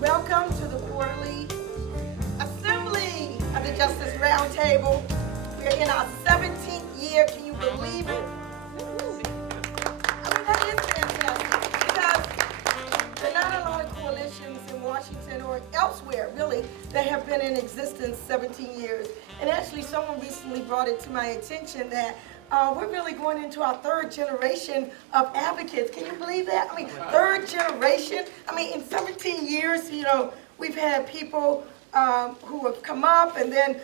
Welcome to the quarterly assembly of the Justice Roundtable. We're in our 17th year. Can you believe it? I mean, that is fantastic because there are not a lot of coalitions in Washington or elsewhere, really, that have been in existence 17 years. And actually, someone recently brought it to my attention that we're really going into our third generation of advocates. Can you believe that? I mean, third generation. I mean, in 17 years, we've had people who have come up, and then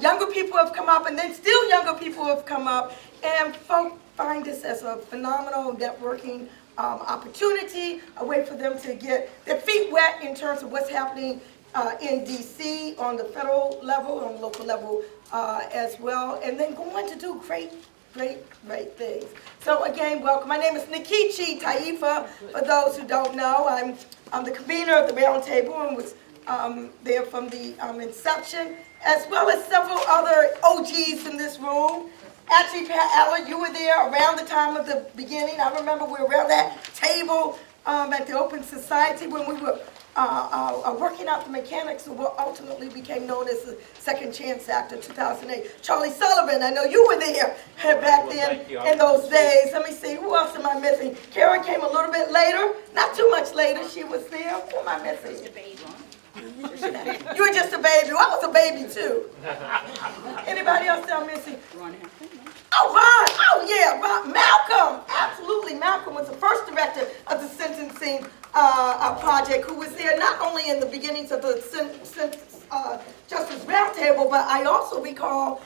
younger people have come up, and then still younger people have come up. And folks find this as a phenomenal networking opportunity, a way for them to get their feet wet in terms of what's happening in D.C. on the federal level, on the local level as well, and then go on to do great things. So again, welcome. My name is Nikichi Taifa. For those who don't know, I'm the convener of the Roundtable and was there from the inception, as well as several other OGs in this room. Actually, Pat Aller, you were there around the time of the beginning. I remember we were around that table at the Open Society when we were working out the mechanics of what ultimately became known as the Second Chance Act of 2008. Charlie Sullivan, I know you were there back then in those days. Let me see, who else am I missing? Karen came a little bit later, not too much later. She was there. Who am I missing? You were just a baby. Well, I was a baby too. Anybody else that I'm missing? Oh, Ron. Oh, yeah, Ron. Malcolm. Absolutely. Malcolm was the first director of the sentencing project, who was there not only in the beginnings of the Justice Roundtable, but I also recall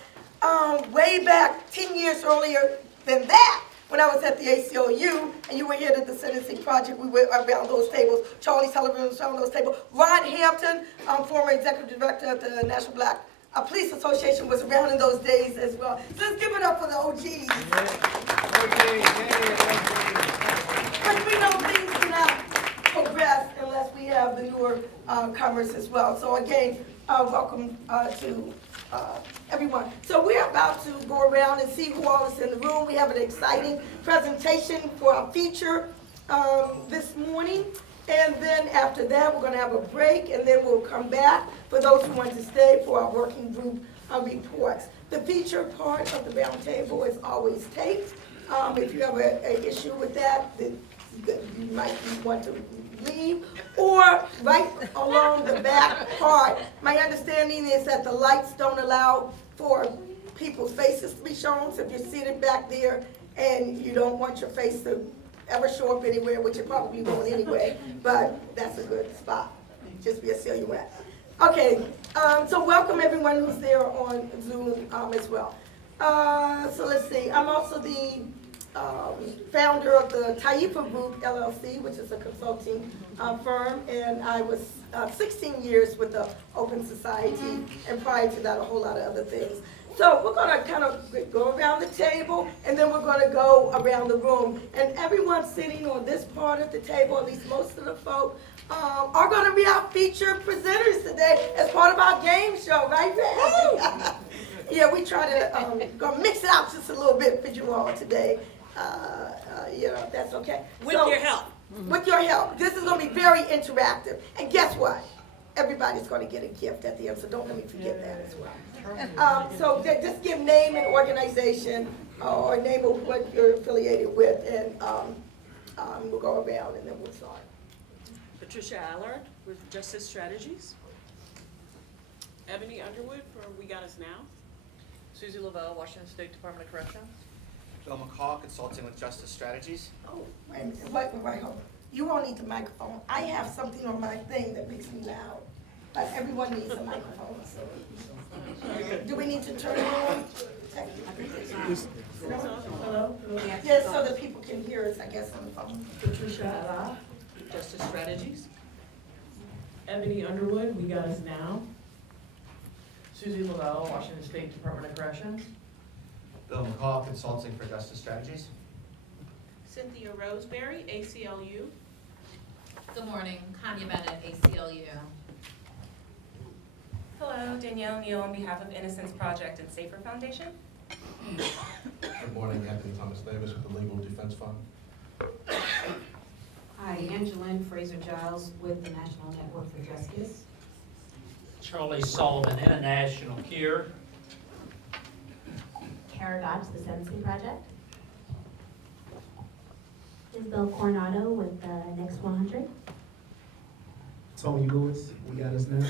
way back 10 years earlier than that, when I was at the ACLU, and you were here at the sentencing project, we were around those tables. Charlie Sullivan was around those tables. Ron Hampton, former executive director of the National Black Police Association, was around in those days as well. So let's give it up for the OGs. But we know things cannot progress unless we have the newer comers as well. So again, welcome to everyone. So we're about to go around and see who all is in the room. We have an exciting presentation for our feature this morning. And then after that, we're going to have a break, and then we'll come back for those who want to stay for our working group reports. The feature part of the roundtable is always taped. If you have an issue with that, then you might want to leave. Or right along the back part, my understanding is that the lights don't allow for people's faces to be shown. So if you're seated back there and you don't want your face to ever show up anywhere, which it probably won't anyway, but that's a good spot. Just be a silhouette. Okay, so welcome everyone who's there on Zoom as well. So let's see, I'm also the founder of the Taifa Group, LLC, which is a consulting firm, and I was 16 years with the Open Society, and prior to that, a whole lot of other things. So we're going to kind of go around the table, and then we're going to go around the room. And everyone sitting on this part of the table, at least most of the folk, are going to be our featured presenters today as part of our game show, right, Pat? Yeah, we try to go mix it out just a little bit for you all today. That's okay. With your help. With your help. This is going to be very interactive. And guess what? Everybody's going to get a gift at the end, so don't let me forget that as well. So just give name and organization, or name of what you're affiliated with, and we'll go around and then we'll start. Patricia Allard with Justice Strategies. Ebony Underwood for We Got Us Now. Susie Lavelle, Washington State Department of Corrections. Bill McCall, consulting with Justice Strategies. Oh, wait, hold on. You all need the microphone. I have something on my thing that makes me loud, but everyone needs a microphone. So. Do we need to turn it on? Hello? Yes, so that people can hear us, I guess, on the phone. Patricia Allard, Justice Strategies. Ebony Underwood, We Got Us Now. Susie Lavelle, Washington State Department of Corrections. Bill McCall, consulting for Justice Strategies. Cynthia Roseberry, ACLU. Good morning, Kanya Bennett, ACLU. Hello, Danielle Neal on behalf of Innocence Project and Safer Foundation. Good morning, Anthony Thomas Davis with the Legal Defense Fund. Hi, Angeline Fraser-Giles with the National Network for Justice. Charlie Sullivan, International Cure. Kara Dodge, the Sentencing Project. Isabel Coronado with the Next 100. Tony Lewis, we got us now.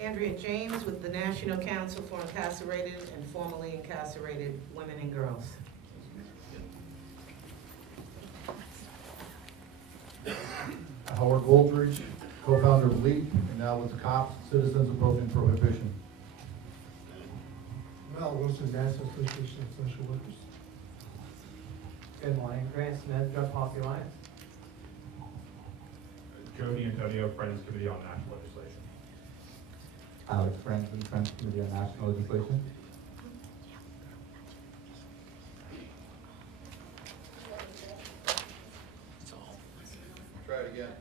Andrea James with the National Council for Incarcerated and Formerly Incarcerated Women and Girls. Howard Goldridge, co-founder of LEAP, and now with COPS, Citizens Opposing Prohibition. Mel Wilson, National Association of Social Workers. Good morning, Grant Smith, Drug Policy Alliance. Jody Antonio, Friends Committee on National Legislation. Alex Franklin, Friends Committee on National Legislation. Try it again.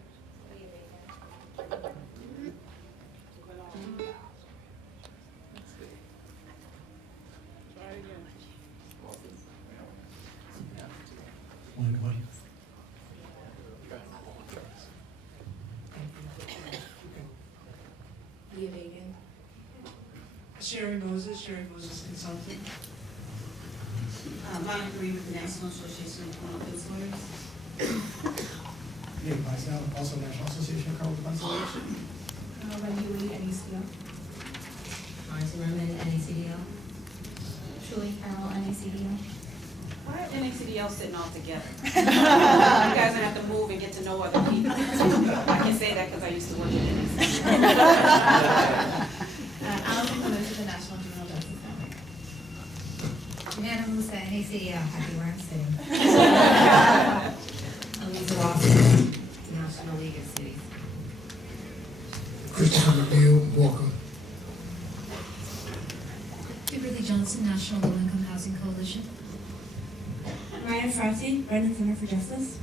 Sherry Moses Consulting. Monica Reed with the National Association of Criminal Defense Lawyers. Nick Weisel, also National Association of Criminal Defense Lawyers. Wendy Lee, NACDL. Marcy Lerman, NACDL. Julie Carroll, NACDL. Why are NACDL sitting all together? You guys don't have to move and get to know other people. I can say that because I used to work with NACDL. Allison Close with the National Juvenile Justice Network. Amanda Musa, NACDL, happy where I'm sitting. Elisa Lawson, National League of Cities. Christopher McNeil, Walker. Kimberly Johnson, National Low Income Housing Coalition. Ryan Frosty, Brennan Center for Justice.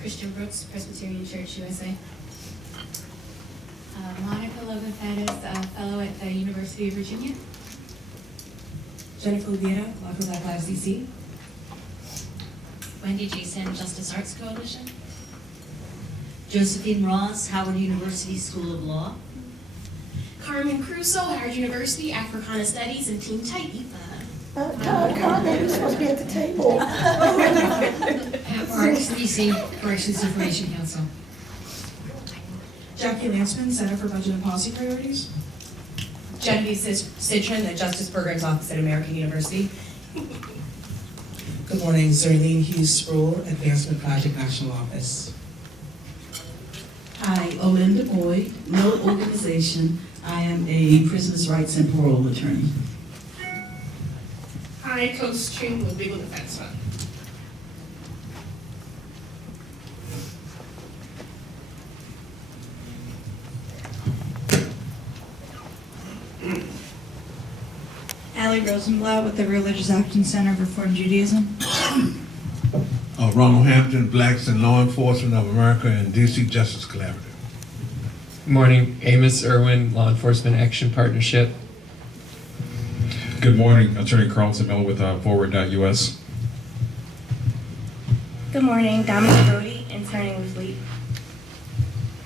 Christian Brooks, Presbyterian Church USA. Monica Logan Pettis, fellow at the University of Virginia. Jennifer Vieira, Law for Black Lives DC. Wendy Jason, Justice Arts Coalition. Josephine Ross, Howard University School of Law. Carmen Crusoe, Howard University, Africana Studies, and Team Taifa. Carmen, you're supposed to be at the table. Arts DC, Corrections Information Council. Jackie Lansman, Center for Budget and Policy Priorities. Genevieve Citron, the Justice Programs Office at American University. Good morning, Zerlene Hughes Sproul, Advancement Project National Office. Hi, Olinda Boyd, no organization. I am a prisoners' rights and parole attorney. Hi, Coach String with Legal Defense Fund. Allie Rosenblatt with the Religious Action Center for Reform Judaism. Ronald Hampton, Blacks in Law Enforcement of America and DC Justice Collaborative. Good morning, Amos Irwin, Law Enforcement Action Partnership. Good morning, Attorney Carlton Miller with Forward.us. Good morning, Dominic Brody, interning with LEAP.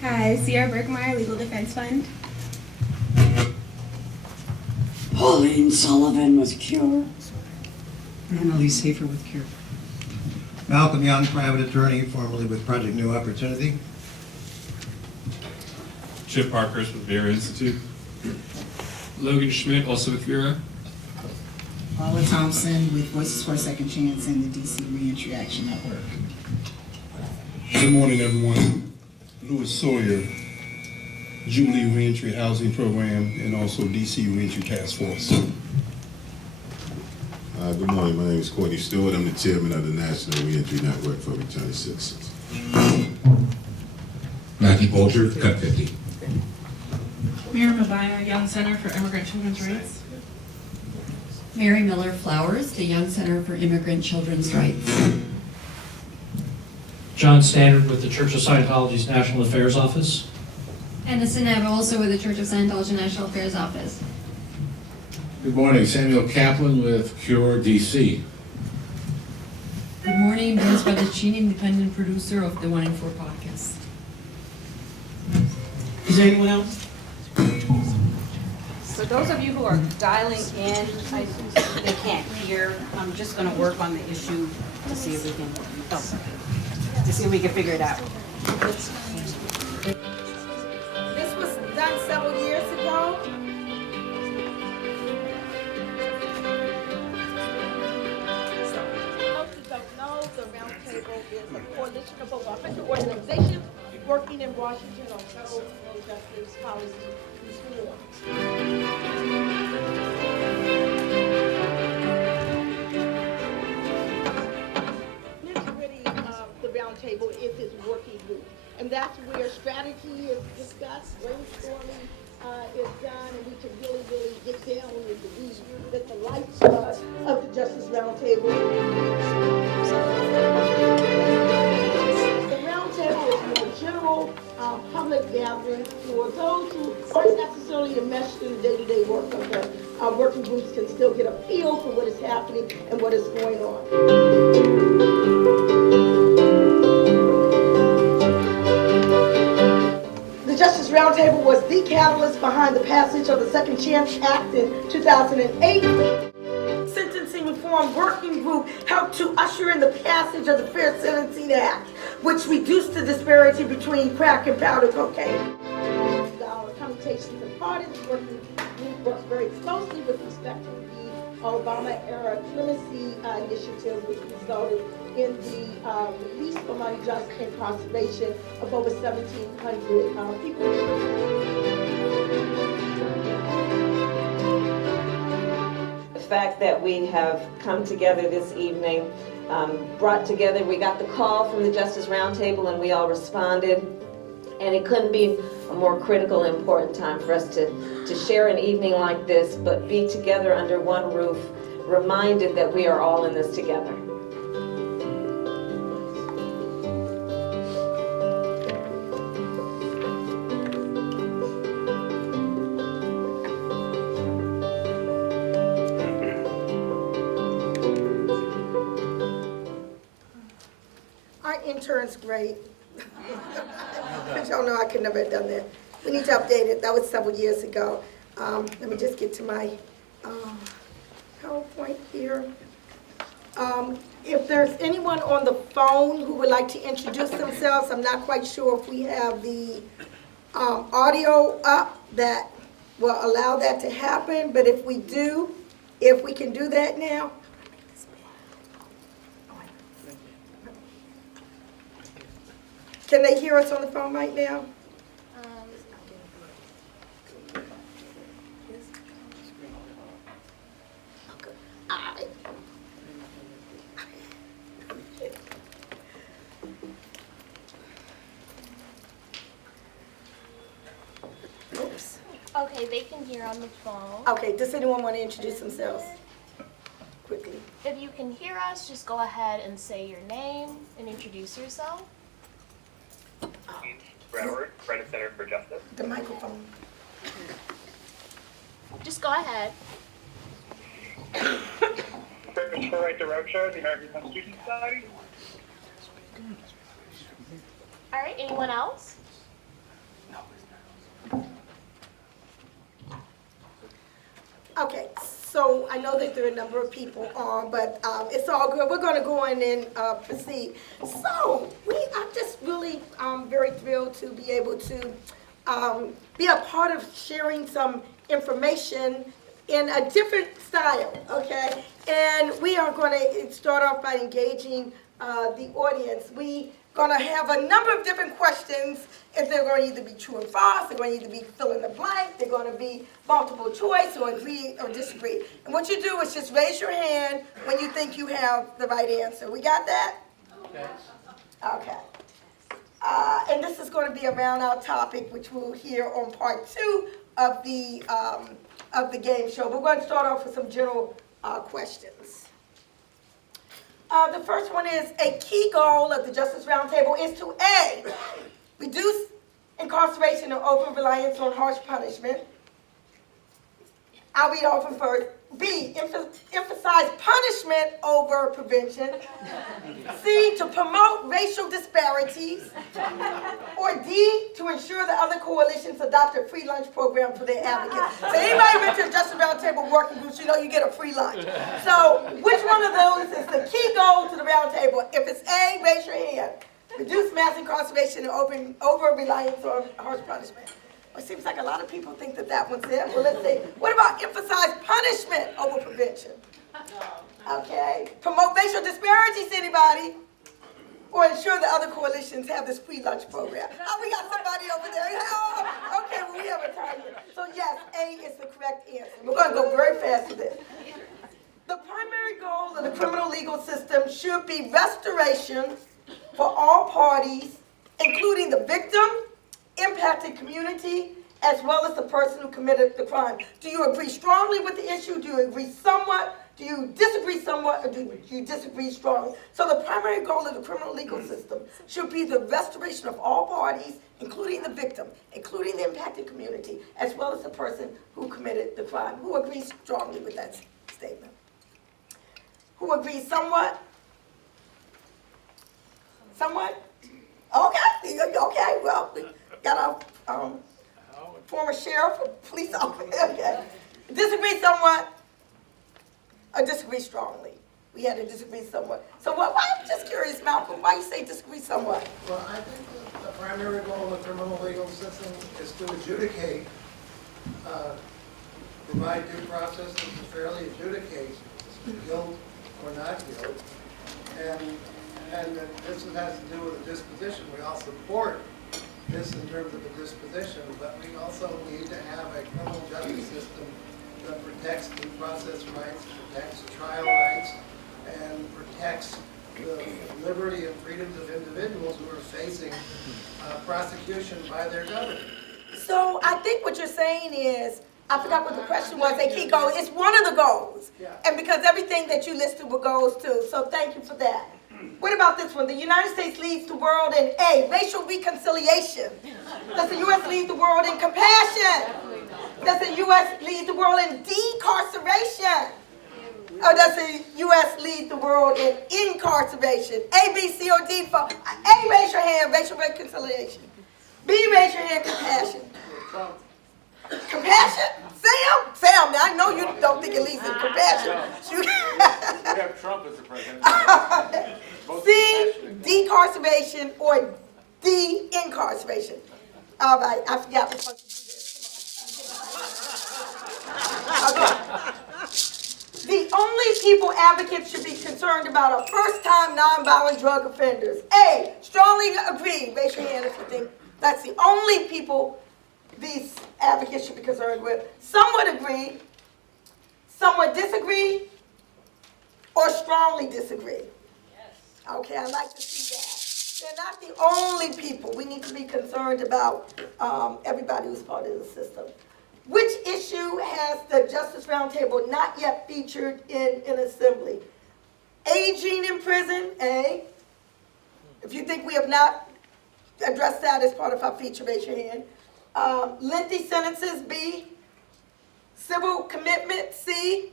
Hi, Sierra Berkmeyer, Legal Defense Fund. Pauline Sullivan with CURE. Annalise Hafer with CURE. Malcolm Young, private attorney, formerly with Project New Opportunity. Chip Parkhurst with Vera Institute. Logan Schmidt, also with Vera. Paula Thompson with Voices for a Second Chance and the DC Reentry Action Network. Good morning, everyone. Louis Sawyer, Jubilee Reentry Housing Program and also DC Reentry Task Force. Good morning, my name is Courtney Stewart. I'm the chairman of the National Reentry Network for Returning Citizens. Matthew Bolger, Cut 50. Miriam Abaya, Young Center for Immigrant Children's Rights. Mary Miller Flowers, the Young Center for Immigrant Children's Rights. John Standard with the Church of Scientology's National Affairs Office. And the Senate also with the Church of Scientology National Affairs Office. Good morning, Samuel Kaplan with CURE DC. Good morning. morning, Vince Radicini, independent producer of the 1 in 4 podcast. Is there anyone else? So those of you who are dialing in, they can't hear. I'm just gonna work on the issue to see if we can, figure it out. This was done several years ago. Most of you don't know, the Roundtable is a coalition of over 100 organizations working in Washington on federal criminal justice policy reform. The Roundtable is his working group, and that's where strategy is discussed, brainstorming is done, and we can really get down in the weeds with the lifeblood of the Justice Roundtable. The Roundtable is more general public gathering for those who aren't necessarily enmeshed in the day-to-day work of the working groups can still get a feel for what is happening and what is going on. The Justice Roundtable was the catalyst behind the passage of the Second Chance Act in 2008. Sentencing Reform Working Group helped to usher in the passage of the Fair Sentencing Act, which reduced the disparity between crack and powder cocaine. Our Commutations and Pardons Working Group works very closely with respect to the Obama-era clemency initiative, which resulted in the release from unjust incarceration of over 1,700 people. The fact that we have come together this evening, we got the call from the Justice Roundtable and we all responded. And it couldn't be a more critical and important time for us to share an evening like this, but be together under one roof, reminded that we are all in this together. Our intern's great. Y'all know I could never have done that. We need to update it. That was several years ago. Let me just get to my PowerPoint here. If there's anyone on the phone who would like to introduce themselves, I'm not quite sure if we have the audio up that will allow that to happen, but if we do, if we can do that now. Can they hear us on the phone right now? Oops. Okay, they can hear on the phone. Okay, does anyone want to introduce themselves quickly? If you can hear us, just go ahead and say your name and introduce yourself. Broward, Credit Center for Justice. The microphone. Just go ahead. For Right to Roadshow, the American Constitution Society. All right, anyone else? Okay, so I know that there are a number of people on, but it's all good. We're going to go in and proceed. So I'm just really very thrilled to be able to be a part of sharing some information in a different style, okay? And we are going to start off by engaging the audience. We going to have a number of different questions. If they're going to either be true or false, they're going to either be fill in the blank, they're going to be multiple choice or agree or disagree. And what you do is just raise your hand when you think you have the right answer. We got that? Okay. Okay. And this is going to be around our topic, which we'll hear on part 2 of the game show. But we're going to start off with some general questions. The first one is, a key goal of the Justice Roundtable is to A, reduce incarceration and over-reliance on harsh punishment. I'll read off them first. B, emphasize punishment over prevention. C, to promote racial disparities. Or D, to ensure that other coalitions adopt a free lunch program for their advocates. So anybody who been to Justice Roundtable working groups, you know you get a free lunch. So which one of those is the key goal to the roundtable? If it's A, raise your hand. Reduce mass incarceration and over-reliance on harsh punishment. Well, it seems like a lot of people think that that one's it. Well, let's see. What about emphasize punishment over prevention? Okay. Promote racial disparities, anybody? Or ensure that other coalitions have this free lunch program. Oh, we got somebody over there. Oh, okay, well, we have a time here. So yes, A is the correct answer. We're going to go very fast with this. The primary goal of the criminal legal system should be restoration for all parties, including the victim, impacted community, as well as the person who committed the crime. Do you agree strongly with the issue? Do you agree somewhat? Do you disagree somewhat, or do you disagree strongly? So the primary goal of the criminal legal system should be the restoration of all parties, including the victim, including the impacted community, as well as the person who committed the crime. Who agrees strongly with that statement? Who agrees somewhat? Somewhat? Okay, okay, well, we got our former sheriff, police officer, okay. Disagree somewhat? Or disagree strongly? We had to disagree somewhat. So why, I'm just curious, Malcolm, why you say disagree somewhat? Well, I think the primary goal of the criminal legal system is to adjudicate, provide due process and to fairly adjudicate guilt or not guilt. And this has to do with the disposition. We all support this in terms of the disposition, but we also need to have a criminal justice system that protects due process rights, protects trial rights, and protects the liberty and freedoms of individuals who are facing prosecution by their government. So I think what you're saying is, I forgot what the question was, they keep going, it's one of the goals. Yeah. And because everything that you listed were goals too, so thank you for that. What about this one? The United States leads the world in A, racial reconciliation. Does the U.S. lead the world in compassion? Does the U.S. lead the world in decarceration? Or does the U.S. lead the world in incarceration? A, B, C, or D for A, raise your hand, racial reconciliation. B, raise your hand, compassion. Compassion? Sam, now I know you don't think it leads to compassion. We have Trump as the president. C, decarceration, or D, incarceration. All right, I forgot what supposed to do this. Okay. The only people advocates should be concerned about are first-time nonviolent drug offenders. A, strongly agree. Raise your hand if you think that's the only people these advocates should be concerned with. Somewhat agree, somewhat disagree, or strongly disagree. Yes. Okay, I'd like to see that. They're not the only people. We need to be concerned about everybody who's part of the system. Which issue has the Justice Roundtable not yet featured in an assembly? Aging in prison, A. If you think we have not addressed that as part of our feature, raise your hand. Lengthy sentences, B. Civil commitment, C.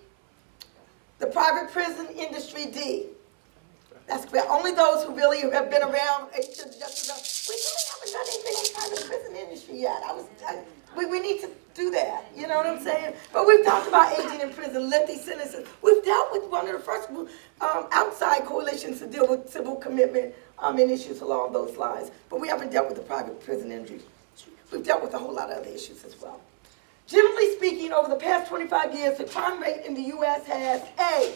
The private prison industry, D. That's clear. Only those who really have been around we really haven't done anything in the private prison industry yet. We need to do that, you know what I'm saying? But we've talked about aging in prison, lengthy sentences. We've dealt with one of the first outside coalitions to deal with civil commitment and issues along those lines. But we haven't dealt with the private prison industry. We've dealt with a whole lot of other issues as well. Generally speaking, over the past 25 years, the crime rate in the U.S. has, A,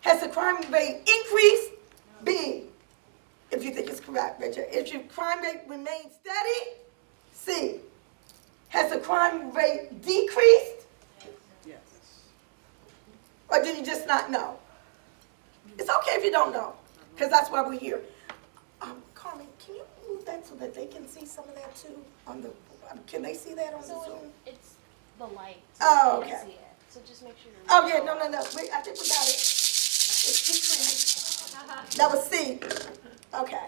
has the crime rate increased? B, if you think it's correct, Richard, if your crime rate remains steady? C, has the crime rate decreased? Yes. Or do you just not know? It's okay if you don't know, because that's why we're here. Carmen, can you move that so that they can see some of that too? Can they see that on the Zoom? It's the light. Oh, You can't okay. see it. So just make sure you're Oh, yeah, no. I think we got it. It's decreased. That was C. Okay.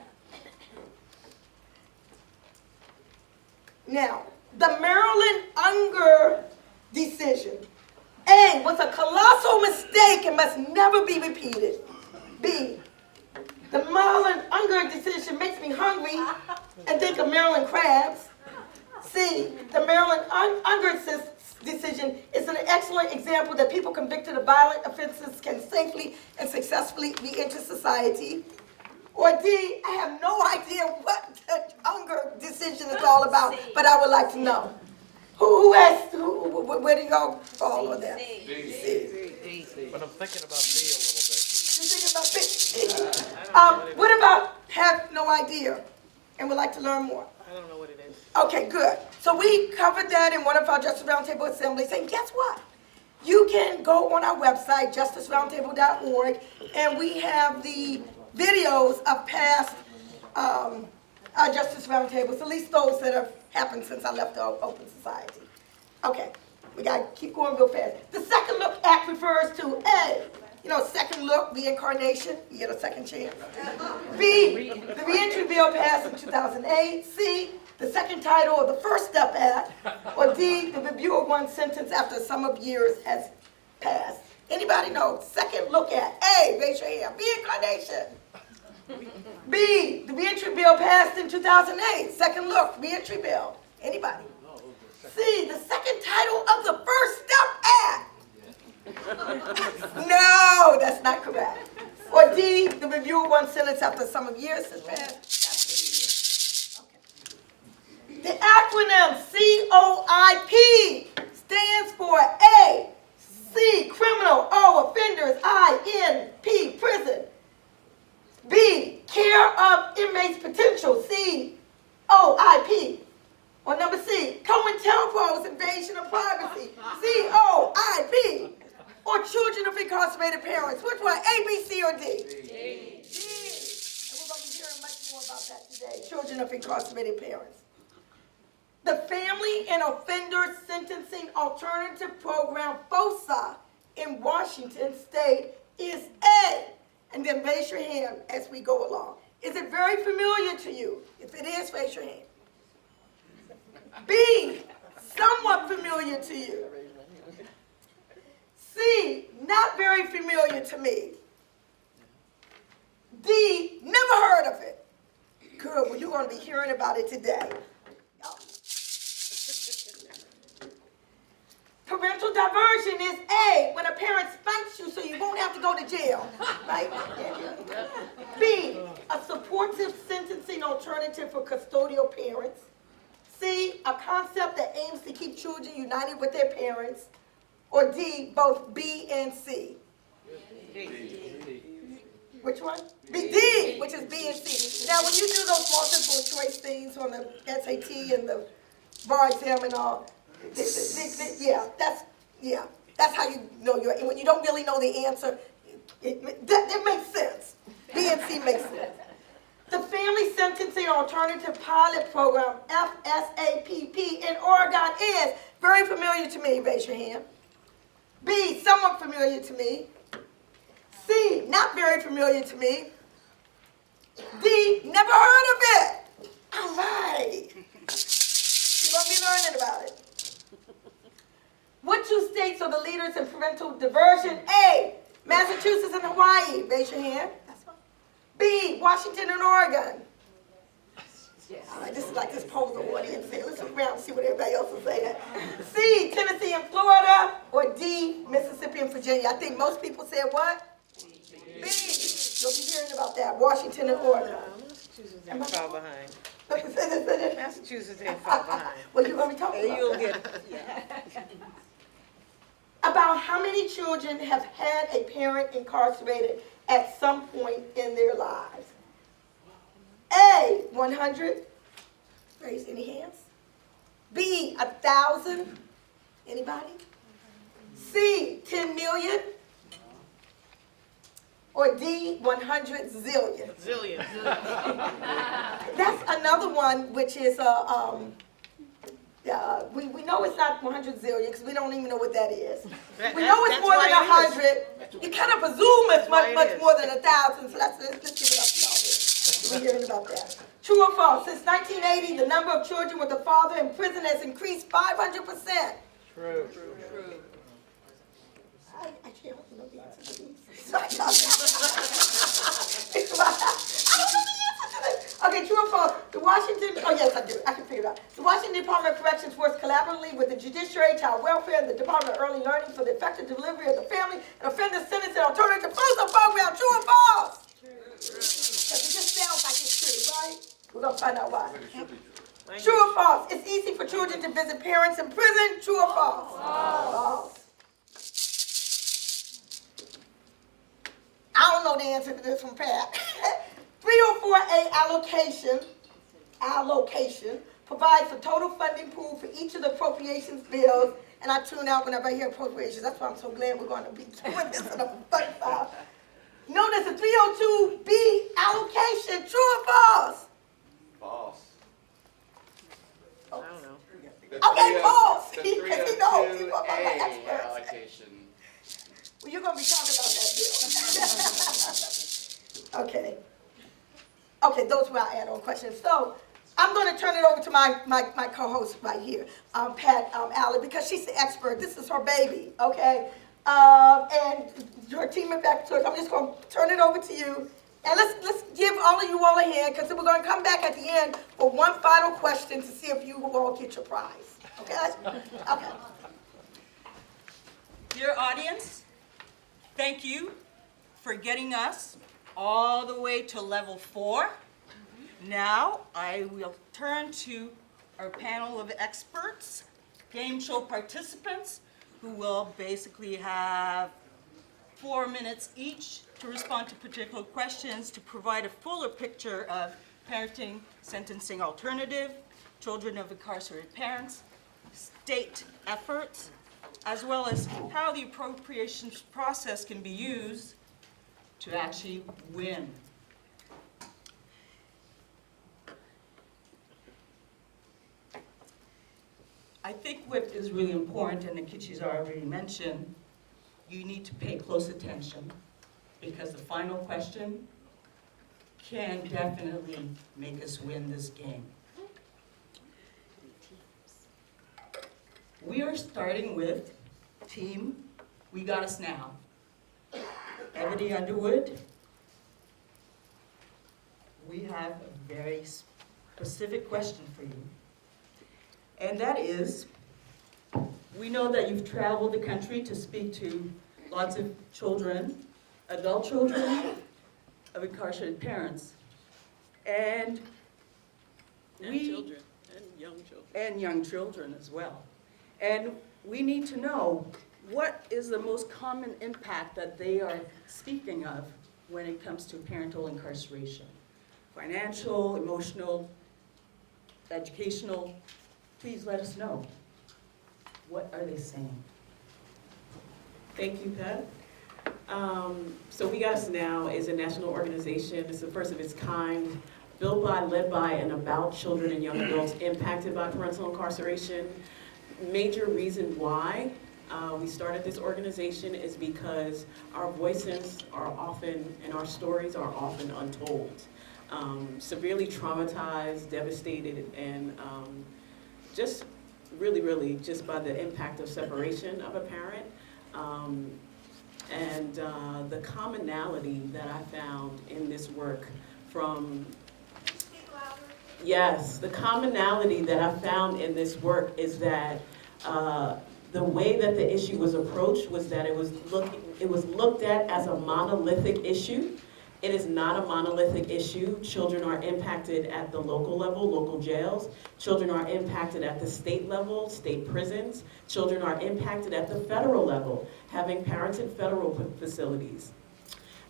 Now, the Maryland Unger decision A, was a colossal mistake and must never be repeated. B, the Marlon Unger decision makes me hungry and think of Maryland crabs. C, the Maryland Unger decision is an excellent example that people convicted of violent offenses can safely and successfully re-enter society. Or D, I have no idea what the Unger decision is all about, but I would like to know. Where do y'all fall on that? C. But I'm thinking about B a little bit. You're thinking about B? What about have no idea and would like to learn more? I don't know what it is. Okay, good. So we covered that in one of our Justice Roundtable assemblies, and guess what? You can go on our website, justiceroundtable.org, and we have the videos of past our Justice Roundtables, at least those that have happened since I left the Open Society. Okay, we got to keep going real fast. The Second Look Act refers to A, second look, reincarnation, you get a second chance. B, the reentry bill passed in 2008. C, the second title of the First Step Act. Or D, the review of one sentence after a sum of years has passed. Anybody know? Second look at A, raise your hand. Reincarnation. B, the reentry bill passed in 2008. Second look, reentry bill. Anybody? C, the second title of the First Step Act. No, that's not correct. Or D, the review of one sentence after a sum of years has passed. Okay. The acronym COIP stands for A, C, criminal, O, offenders, I, N, P, prison. B, care of inmates' potential, COIP. Or number C, COINTELPRO's invasion of privacy, COIP. Or children of incarcerated parents. Which one, A, B, C, or D? D. And we're going to be hearing much more about that today, children of incarcerated parents. The Family and Offender Sentencing Alternative Program, FOSA, in Washington State is A. And then raise your hand as we go along. Is it very familiar to you? If it is, raise your hand. B, somewhat familiar to you. C, not very familiar to me. D, never heard of it. Good, well, you're going to be hearing about it today. Parental diversion is A, when a parent spanks you so you won't have to go to jail, right? B, a supportive sentencing alternative for custodial parents. C, a concept that aims to keep children united with their parents. Or D, both B and C. D. Which one? B, D, which is B and C. Now, when you do those multiple choice things on the SAT and the bar exam and all, that's how you know when you don't really know the answer, that makes sense. B and C makes sense. The Family Sentencing Alternative Pilot Program, FSAPP, in Oregon is very familiar to me. Raise your hand. B, somewhat familiar to me. C, not very familiar to me. D, never heard of it. All right. You're going to be learning about it. What two states are the leaders in parental diversion? A, Massachusetts and Hawaii. Raise your hand. B, Washington and Oregon. All right, this is like this polar audience here. Let's look around and see what everybody else is saying. C, Tennessee and Florida. Or D, Mississippi and Virginia. I think most people said what? B. You'll be hearing about that. Washington and Oregon. Massachusetts ain't far behind. Massachusetts ain't far behind. Well, you're going to be talking about You'll that. get it. About how many children have had a parent incarcerated at some point in their lives? A, 100. Raise any hands. B, 1,000. Anybody? C, 10 million. Or D, 100 zillion. Zillion. That's another one which is we know it's not 100 zillion because we don't even know what that is. We know it's more than 100. You kind of presume it's much more than 1,000. So let's give it up to y'all there. We're hearing about that. True or false? Since 1980, the number of children with a father in prison has increased 500%. True. Okay, true or false? The Washington, oh yes, I do. I can figure it out. The Washington Department of Corrections works collaboratively with the Judiciary, Child Welfare, and the Department of Early Learning for the effective delivery of the family and offender sentence and alternative closure program. True or false? Because it just sounds like it's true, right? We're gonna find out why. True or false? It's easy for children to visit parents in prison. True or false? False. I don't know the answer to this one, Pat. 304A allocation provides a total funding pool for each of the appropriations bills, and I tune out whenever I hear appropriations. That's why I'm so glad we're going to be doing this in a fun file. Notice the 302B allocation. True or false? False. I don't know. Okay, false. The Because he knows people are 302A experts. allocation. Well, you're going to be talking about that bill. Okay. Okay, those were our add-on questions. So I'm going to turn it over to my co-host right here, Pat Allen, because she's the expert. This is her baby, okay? And her team is back to it. I'm just going to turn it over to you. And let's give all of you all a hand, because we're going to come back at the end for one final question to see if you all get your prize. Okay? Okay. Dear audience, thank you for getting us all the way to level 4. Now I will turn to our panel of experts, game show participants, who will basically have 4 minutes each to respond to particular questions to provide a fuller picture of parenting sentencing alternative, children of incarcerated parents, state efforts, as well as how the appropriations process can be used to actually win. I think what is really important, and Nkechi's already mentioned, you need to pay close attention, because the final question can definitely make us win this game. We are starting with team We Got Us Now. Ebony Underwood, we have a very specific question for you. And that is, we know that you've traveled the country to speak to lots of children, adult children of incarcerated parents. And children, and young children. And young children as well. And we need to know, what is the most common impact that they are speaking of when it comes to parental incarceration? Financial, emotional, educational. Please let us know. What are they saying? Thank you, Pat. So We Got Us Now is a national organization. It's the first of its kind, built by, led by, and about children and young adults impacted by parental incarceration. Major reason why we started this organization is because our voices are often, and our stories are often untold. Severely traumatized, devastated, and just really just by the impact of separation of a parent. And the commonality that I found in this work from... Yes, the commonality that I found in this work is that the way that the issue was approached was that it was looked at as a monolithic issue. It is not a monolithic issue. Children are impacted at the local level, local jails. Children are impacted at the state level, state prisons. Children are impacted at the federal level, having parents in federal facilities.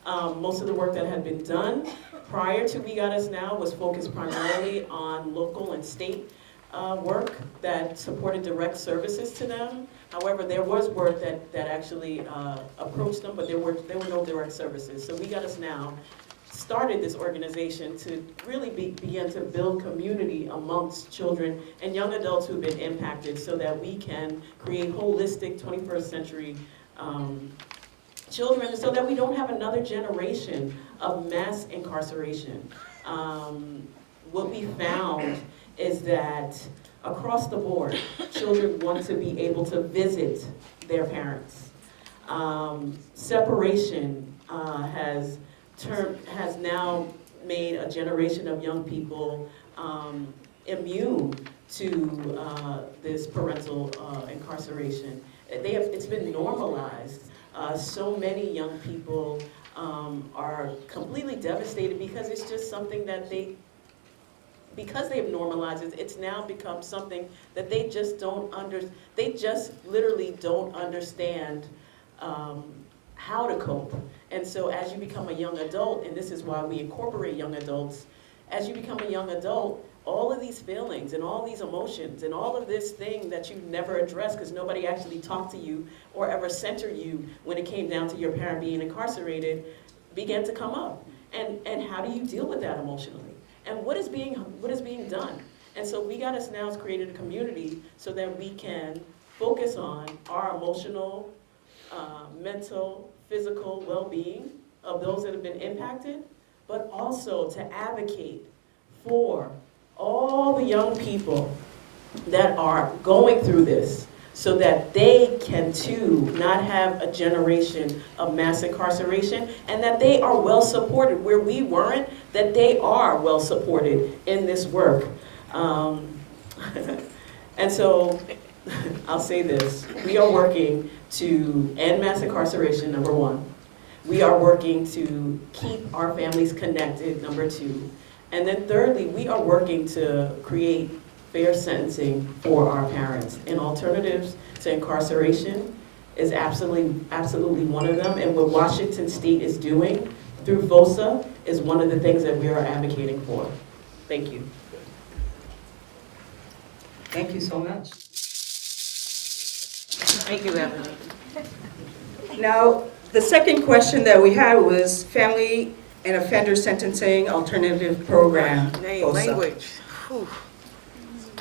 Most of the work that had been done prior to We Got Us Now was focused primarily on local and state work that supported direct services to them. However, there was work that actually approached them, but there were no direct services. So We Got Us Now started this organization to really begin to build community amongst children and young adults who've been impacted so that we can create holistic 21st century children so that we don't have another generation of mass incarceration. What we found is that across the board, children want to be able to visit their parents. Separation has now made a generation of young people immune to this parental incarceration. It's been normalized. So many young people are completely devastated because it's just something that because they've normalized it, it's now become something that they just they just literally don't understand how to cope. And so as you become a young adult, and this is why we incorporate young adults, as you become a young adult, all of these feelings and all these emotions and all of this thing that you never addressed because nobody actually talked to you or ever centered you when it came down to your parent being incarcerated began to come up. And how do you deal with that emotionally? And what is being done? And so we got us now created a community so that we can focus on our emotional, mental, physical well-being of those that have been impacted, but also to advocate for all the young people that are going through this so that they can too not have a generation of mass incarceration and that they are well supported where we weren't, that they are well supported in this work. And so I'll say this, we are working to end mass incarceration, number one. We are working to keep our families connected, number two. And then thirdly, we are working to create fair sentencing for our parents. And alternatives to incarceration is absolutely one of them. And what Washington State is doing through FOSA is one of the things that we are advocating for. Thank you. Thank you so much. Thank you, Evan. Now, the second question that we had was Family and Offender Sentencing Alternative Program. FOSA. Language. Whew.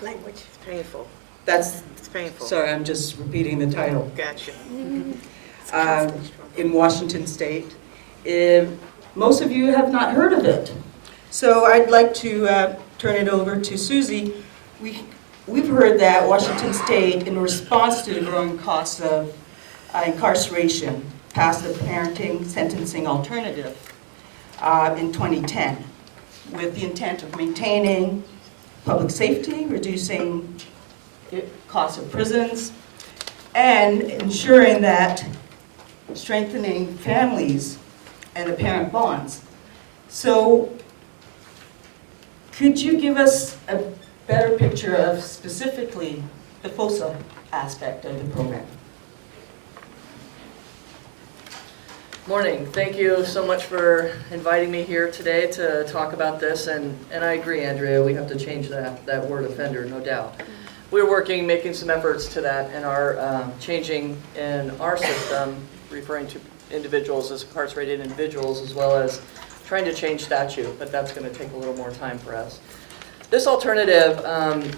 Language. It's painful. It's painful. Sorry, I'm just repeating the title. Gotcha. In Washington State. Most of you have not heard of it. So I'd like to turn it over to Susie. We've heard that Washington State, in response to the growing cost of incarceration, passed the Parenting Sentencing Alternative in 2010 with the intent of maintaining public safety, reducing the cost of prisons, and ensuring that strengthening families and the parent bonds. So could you give us a better picture of specifically the FOSA aspect of the program? Morning. Thank you so much for inviting me here today to talk about this. And I agree, Andrea, we have to change that word offender, no doubt. We're working, making some efforts to that and are changing in our system, referring to individuals as incarcerated individuals, as well as trying to change statute, but that's going to take a little more time for us. This alternative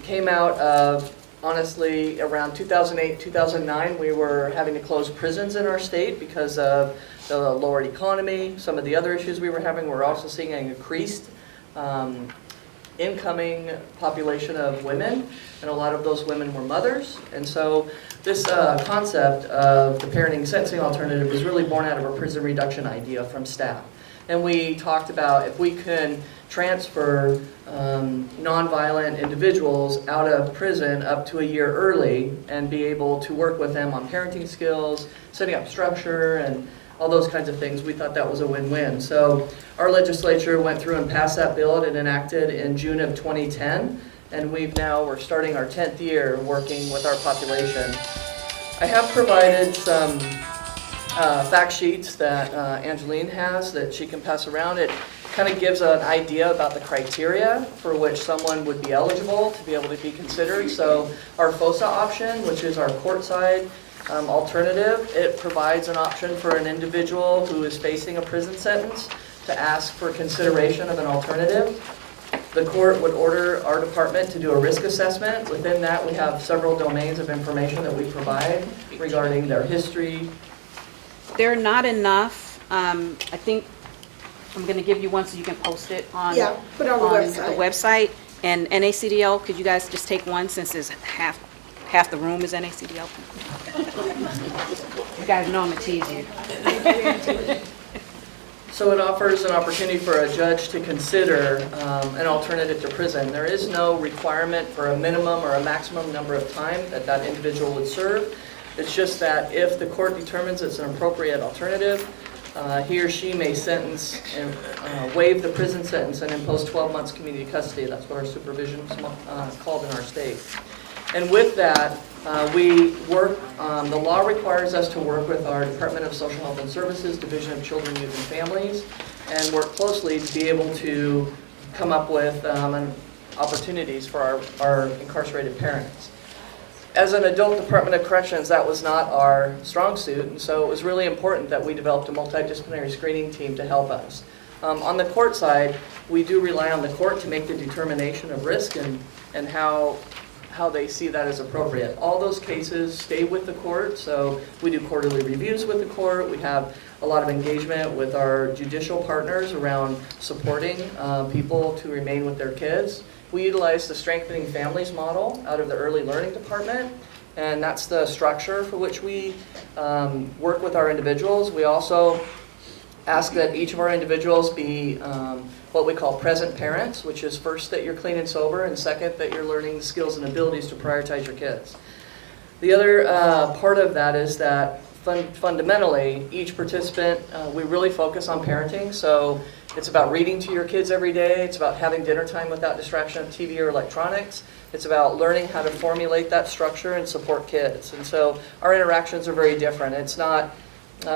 came out of, honestly, around 2008, 2009. We were having to close prisons in our state because of the lowered economy, some of the other issues we were having. We're also seeing an increased incoming population of women, and a lot of those women were mothers. And so this concept of the parenting sentencing alternative was really born out of a prison reduction idea from staff. And we talked about if we can transfer nonviolent individuals out of prison up to a year early and be able to work with them on parenting skills, setting up structure, and all those kinds of things, we thought that was a win-win. So our legislature went through and passed that bill and enacted in June of 2010, and we're starting our 10th year working with our population. I have provided some fact sheets that Angeline has that she can pass around. It kind of gives an idea about the criteria for which someone would be eligible to be able to be considered. So our FOSA option, which is our courtside alternative, it provides an option for an individual who is facing a prison sentence to ask for consideration of an alternative. The court would order our department to do a risk assessment. Within that, we have several domains of information that we provide regarding their history. They're not enough. I think I'm going to give you one so you can post it on, Yeah, put it on the website. And NACDL, could you guys just take one since there's half the room is NACDL? You guys know I'm a tease you. So it offers an opportunity for a judge to consider an alternative to prison. There is no requirement for a minimum or a maximum number of time that that individual would serve. It's just that if the court determines it's an appropriate alternative, he or she may sentence and waive the prison sentence and impose 12 months community custody. That's what our supervision is called in our state. And with that, we work, the law requires us to work with our Department of Social Health and Services, Division of Children, Youth, and Families, and work closely to be able to come up with opportunities for our incarcerated parents. As an adult Department of Corrections, that was not our strong suit, and so it was really important that we developed a multidisciplinary screening team to help us. On the court side, we do rely on the court to make the determination of risk and how they see that as appropriate. All those cases stay with the court, so we do quarterly reviews with the court. We have a lot of engagement with our judicial partners around supporting people to remain with their kids. We utilize the Strengthening Families model out of the Early Learning Department, and that's the structure for which we work with our individuals. We also ask that each of our individuals be what we call present parents, which is first that you're clean and sober, and second that you're learning the skills and abilities to prioritize your kids. The other part of that is that fundamentally, each participant, we really focus on parenting. So it's about reading to your kids every day. It's about having dinner time without distraction of TV or electronics. It's about learning how to formulate that structure and support kids. And so our interactions are very different. It's not,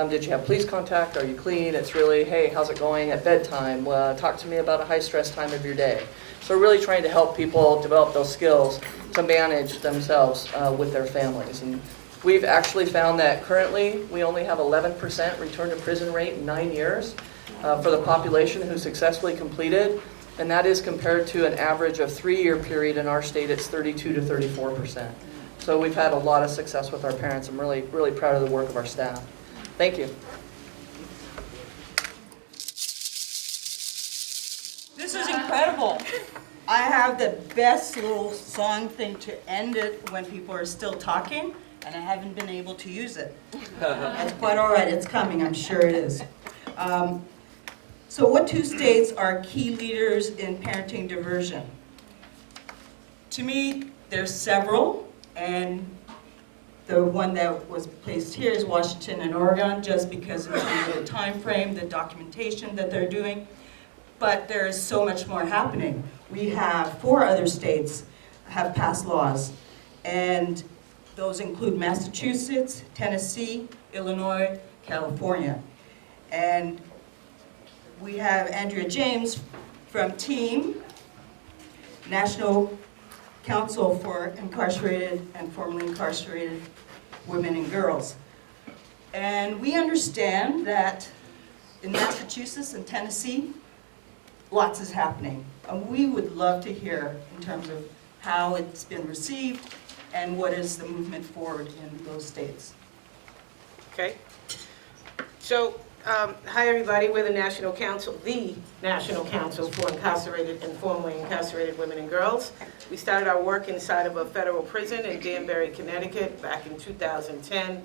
did you have police contact? Are you clean? It's really, hey, how's it going at bedtime? Talk to me about a high-stress time of your day. So we're really trying to help people develop those skills to manage themselves with their families. And we've actually found that currently we only have 11% return to prison rate in 9 years for the population who successfully completed. And that is compared to an average of 3-year period in our state, it's 32 to 34%. So we've had a lot of success with our parents. I'm really, really proud of the work of our staff. Thank you. This is incredible. I have the best little song thing to end it when people are still talking, and I haven't been able to use it. That's quite all right. It's coming. I'm sure it is. So what 2 states are key leaders in parenting diversion? To me, there's several, and the one that was placed here is Washington and Oregon, just because of the time frame, the documentation that they're doing. But there is so much more happening. We have 4 other states have passed laws, and those include Massachusetts, Tennessee, Illinois, California. And we have Andrea James from TEAM, National Council for Incarcerated and Formerly Incarcerated Women and Girls. And we understand that in Massachusetts and Tennessee, lots is happening. And we would love to hear in terms of how it's been received and what is the movement forward in those states. Okay. So, hi everybody, we're the National Council for Incarcerated and Formerly Incarcerated Women and Girls. We started our work inside of a federal prison in Danbury, Connecticut back in 2010,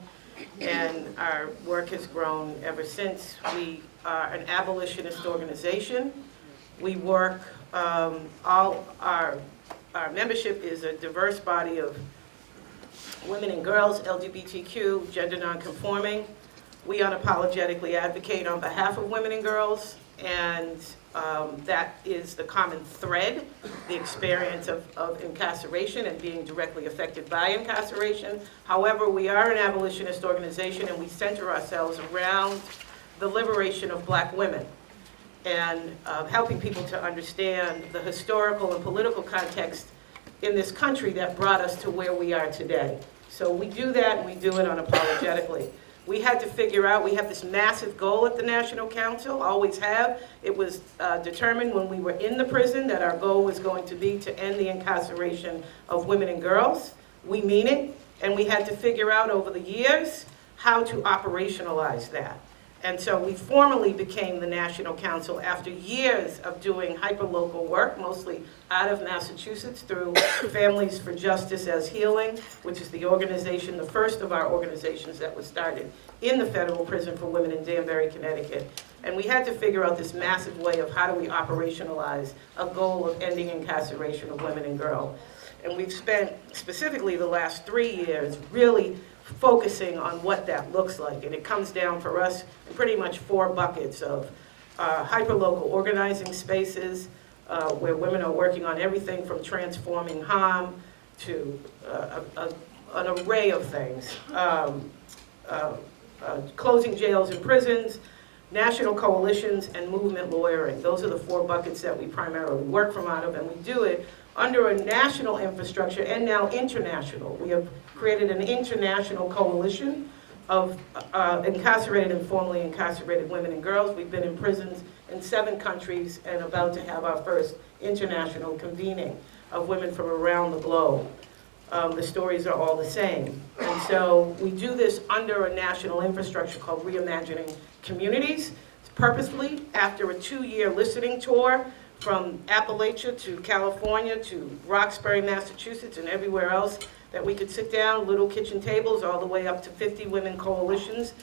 and our work has grown ever since. We are an abolitionist organization. We work, all our membership is a diverse body of women and girls, LGBTQ, gender nonconforming. We unapologetically advocate on behalf of women and girls, and that is the common thread, the experience of incarceration and being directly affected by incarceration. However, we are an abolitionist organization, and we center ourselves around the liberation of Black women and helping people to understand the historical and political context in this country that brought us to where we are today. So we do that, and we do it unapologetically. We had to figure out, we have this massive goal at the National Council, always have. It was determined when we were in the prison that our goal was going to be to end the incarceration of women and girls. We mean it, and we had to figure out over the years how to operationalize that. And so we formally became the National Council after years of doing hyperlocal work, mostly out of Massachusetts through Families for Justice as Healing, which is the organization, the first of our organizations that was started in the federal prison for women in Danbury, Connecticut. And we had to figure out this massive way of how do we operationalize a goal of ending incarceration of women and girls. And we've spent specifically the last 3 years really focusing on what that looks like. And it comes down for us in pretty much 4 buckets of hyperlocal organizing spaces, where women are working on everything from transforming harm to an array of things. Closing jails and prisons, national coalitions, and movement lawyering. Those are the 4 buckets that we primarily work from out of, and we do it under a national infrastructure and now international. We have created an international coalition of incarcerated and formerly incarcerated women and girls. We've been in prisons in 7 countries and about to have our first international convening of women from around the globe. The stories are all the same. And so we do this under a national infrastructure called Reimagining Communities. Purposefully, after a 2-year listening tour from Appalachia to California to Roxbury, Massachusetts, and everywhere else that we could sit down, little kitchen tables, all the way up to 50 women coalitions,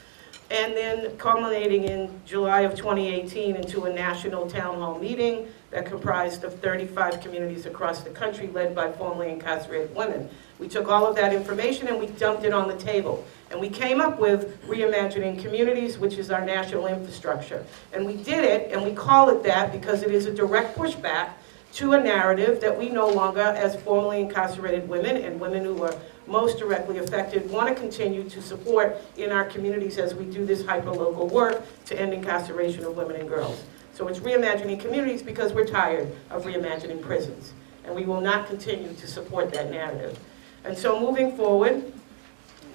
and then culminating in July of 2018 into a national town hall meeting that comprised of 35 communities across the country led by formerly incarcerated women. We took all of that information and we dumped it on the table. And we came up with Reimagining Communities, which is our national infrastructure. And we did it, and we call it that because it is a direct pushback to a narrative that we no longer, as formerly incarcerated women and women who are most directly affected, want to continue to support in our communities as we do this hyperlocal work to end incarceration of women and girls. So it's Reimagining Communities because we're tired of reimagining prisons, and we will not continue to support that narrative. And so moving forward,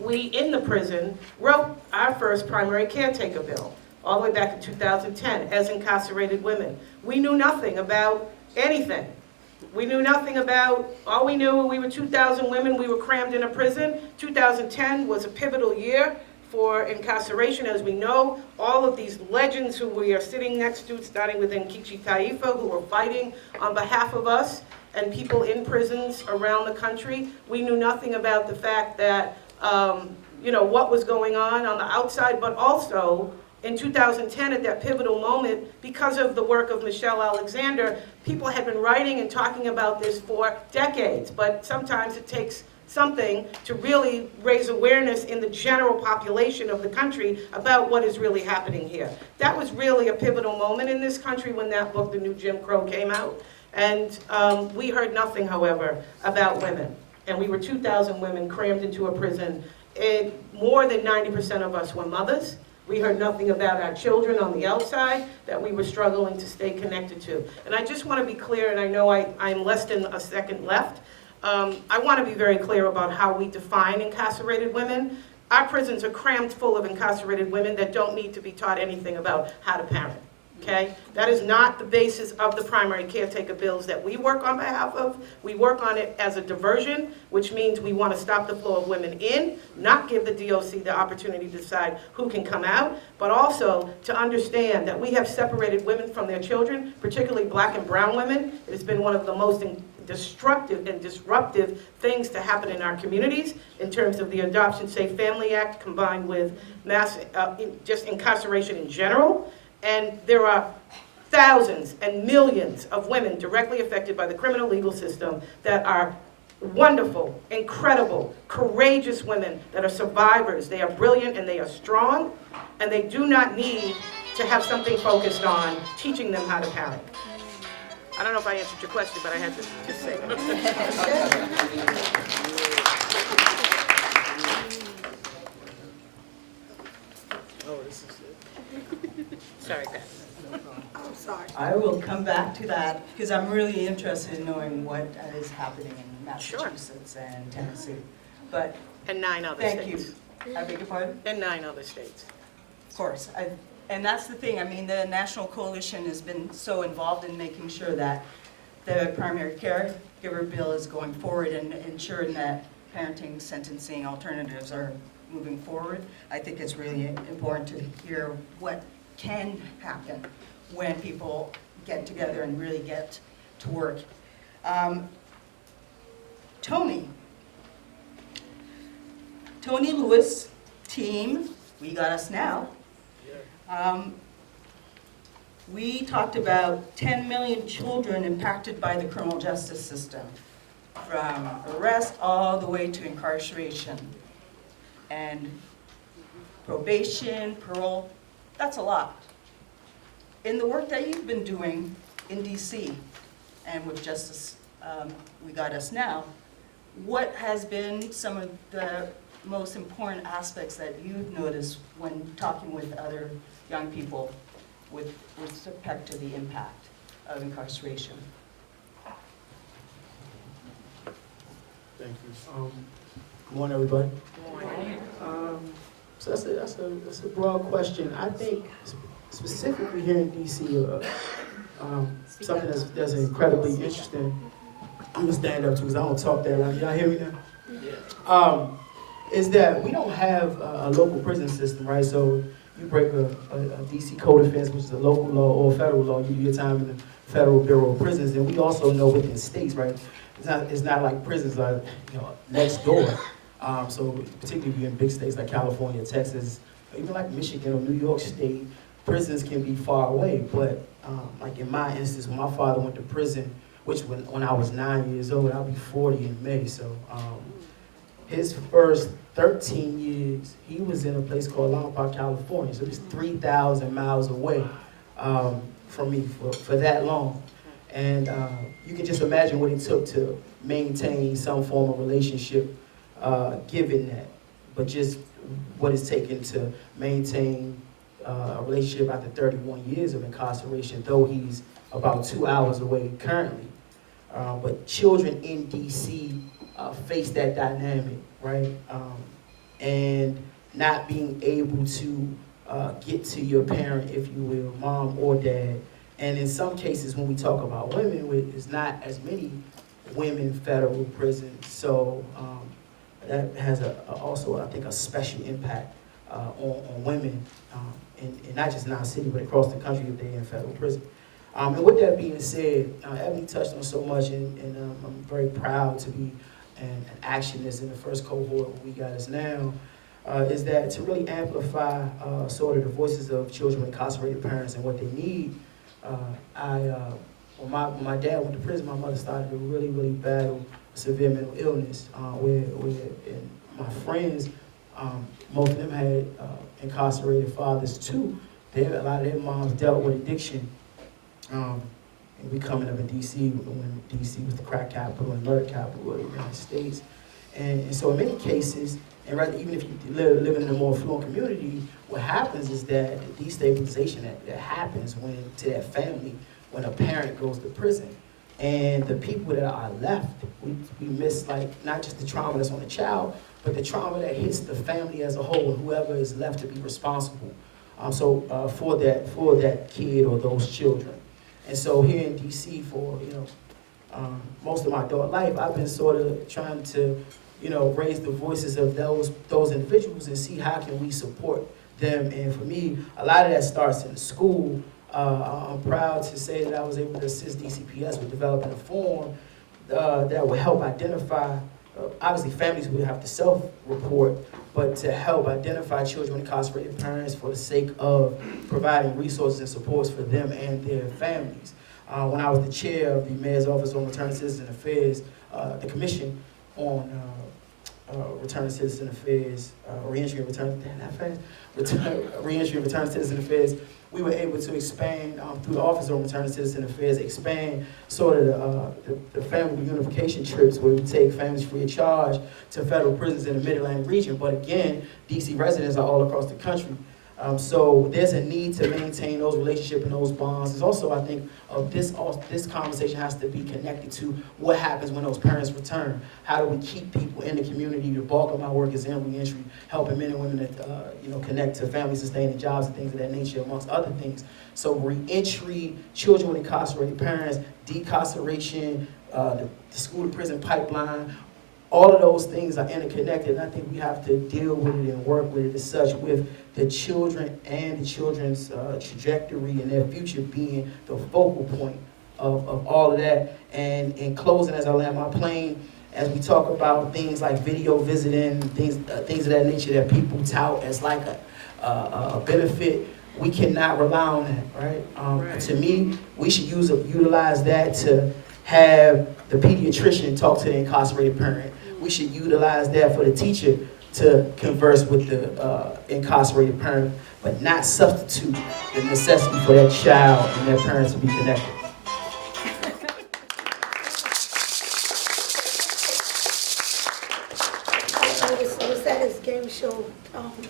we in the prison wrote our first primary caretaker bill all the way back in 2010 as incarcerated women. We knew nothing about anything. We knew nothing about, all we knew, we were 2,000 women, we were crammed in a prison. 2010 was a pivotal year for incarceration. As we know, all of these legends who we are sitting next to, starting with Nkichi Taifa, who were fighting on behalf of us, and people in prisons around the country, we knew nothing about the fact that, what was going on the outside, but also in 2010 at that pivotal moment, because of the work of Michelle Alexander, people had been writing and talking about this for decades, but sometimes it takes something to really raise awareness in the general population of the country about what is really happening here. That was really a pivotal moment in this country when that book, The New Jim Crow, came out. And we heard nothing, however, about women. And we were 2,000 women crammed into a prison. And more than 90% of us were mothers. We heard nothing about our children on the outside that we were struggling to stay connected to. And I just want to be clear, and I know I'm less than a second left. I want to be very clear about how we define incarcerated women. Our prisons are crammed full of incarcerated women that don't need to be taught anything about how to parent. Okay? That is not the basis of the primary caretaker bills that we work on behalf of. We work on it as a diversion, which means we want to stop the flow of women in, not give the DOC the opportunity to decide who can come out, but also to understand that we have separated women from their children, particularly black and brown women. It has been one of the most destructive and disruptive things to happen in our communities in terms of the Adoption Safe Family Act combined with mass just incarceration in general. And there are thousands and millions of women directly affected by the criminal legal system that are wonderful, incredible, courageous women that are survivors. They are brilliant and they are strong, and they do not need to have something focused on teaching them how to parent. I don't know if I answered your question, but I had to just say that. Sorry, Pat. I'm sorry. I will come back to that because I'm really interested in knowing what is happening in Massachusetts and Tennessee. But and 9 other thank states. You. I beg your pardon? And 9 other states. Of course. And that's the thing. I mean, the National Coalition has been so involved in making sure that the primary caregiver bill is going forward and ensuring that parenting sentencing alternatives are moving forward. I think it's really important to hear what can happen when people get together and really get to work. Tony Lewis, team, we got us now. we talked about 10 million children impacted by the criminal justice system, from arrest all the way to incarceration. And probation, parole, that's a lot. In the work that you've been doing in DC and with Justice We Got Us Now, what has been some of the most important aspects that you've noticed when talking with other young people with respect to the impact of incarceration? Thank you. Good morning, everybody. Good morning. So that's a broad question. I think specifically here in DC, something that's incredibly interesting. I'm gonna stand up too because I don't talk that loud. Y'all hear me now? Is that we don't have a local prison system, right? So you break a DC code offense, which is a local law or federal law, you do your time in the Federal Bureau of Prisons. And we also know within states, right? It's not like prisons are next door. So particularly if you're in big states like California, Texas, even like Michigan or New York State, prisons can be far away. But like in my instance, when my father went to prison, which when I was 9 years old, I'll be 40 in May. So his first 13 years, he was in a place called Lombard, California. So it's 3,000 miles away from me for that long. And you can just imagine what it took to maintain some form of relationship given that. But just what it's taken to maintain a relationship after 31 years of incarceration, though he's about 2 hours away currently. But children in DC face that dynamic, right? And not being able to get to your parent, if you will, mom or dad. And in some cases, when we talk about women, there's not as many women federal prisons. So that has also, I think, a special impact on women, and not just in our city, but across the country if they're in federal prison. And with that being said, Ebony touched on so much, and I'm very proud to be an actionist in the first cohort of We Got Us Now, is that to really amplify sort of the voices of children with incarcerated parents and what they need. When my dad went to prison, my mother started to really battle severe mental illness, where my friends, most of them had incarcerated fathers too. A lot of their moms dealt with addiction. And we coming up in DC when DC was the crack capital and murder capital of the United States. And so in many cases, and even if you live in a more affluent community, what happens is that the destabilization that happens to that family when a parent goes to prison. And the people that are left, we miss not just the trauma that's on the child, but the trauma that hits the family as a whole, and whoever is left to be responsible for that kid or those children. And so here in DC for most of my adult life, I've been sort of trying to raise the voices of those individuals and see how can we support them. And for me, a lot of that starts in school. I'm proud to say that I was able to assist DCPS with developing a form that will help identify, obviously families will have to self-report, but to help identify children with incarcerated parents for the sake of providing resources and supports for them and their families. When I was the chair of the Mayor's Office on Return to Citizen Affairs, the Commission on Return to Citizen Affairs, Reentry and Return to Citizen Affairs, we were able to expand through the Office on Return to Citizen Affairs, expand sort of the family reunification trips where we take families free of charge to federal prisons in the Mid-Atlantic region. But again, DC residents are all across the country. So there's a need to maintain those relationships and those bonds. There's also, I think, this conversation has to be connected to what happens when those parents return. How do we keep people in the community? The bulk of my work is in reentry, helping men and women that connect to family-sustaining jobs and things of that nature, amongst other things. So reentry, children with incarcerated parents, decarceration, the school-to-prison pipeline, all of those things are interconnected, and I think we have to deal with it and work with it as such, with the children and the children's trajectory and their future being the focal point of all of that. And in closing, as I land my plane, as we talk about things like video visiting, things of that nature that people tout as like a benefit, we cannot rely on that, right? To me, we should utilize that to have the pediatrician talk to the incarcerated parent. We should utilize that for the teacher to converse with the incarcerated parent, but not substitute the necessity for that child and their parents to be connected. Was that his game show?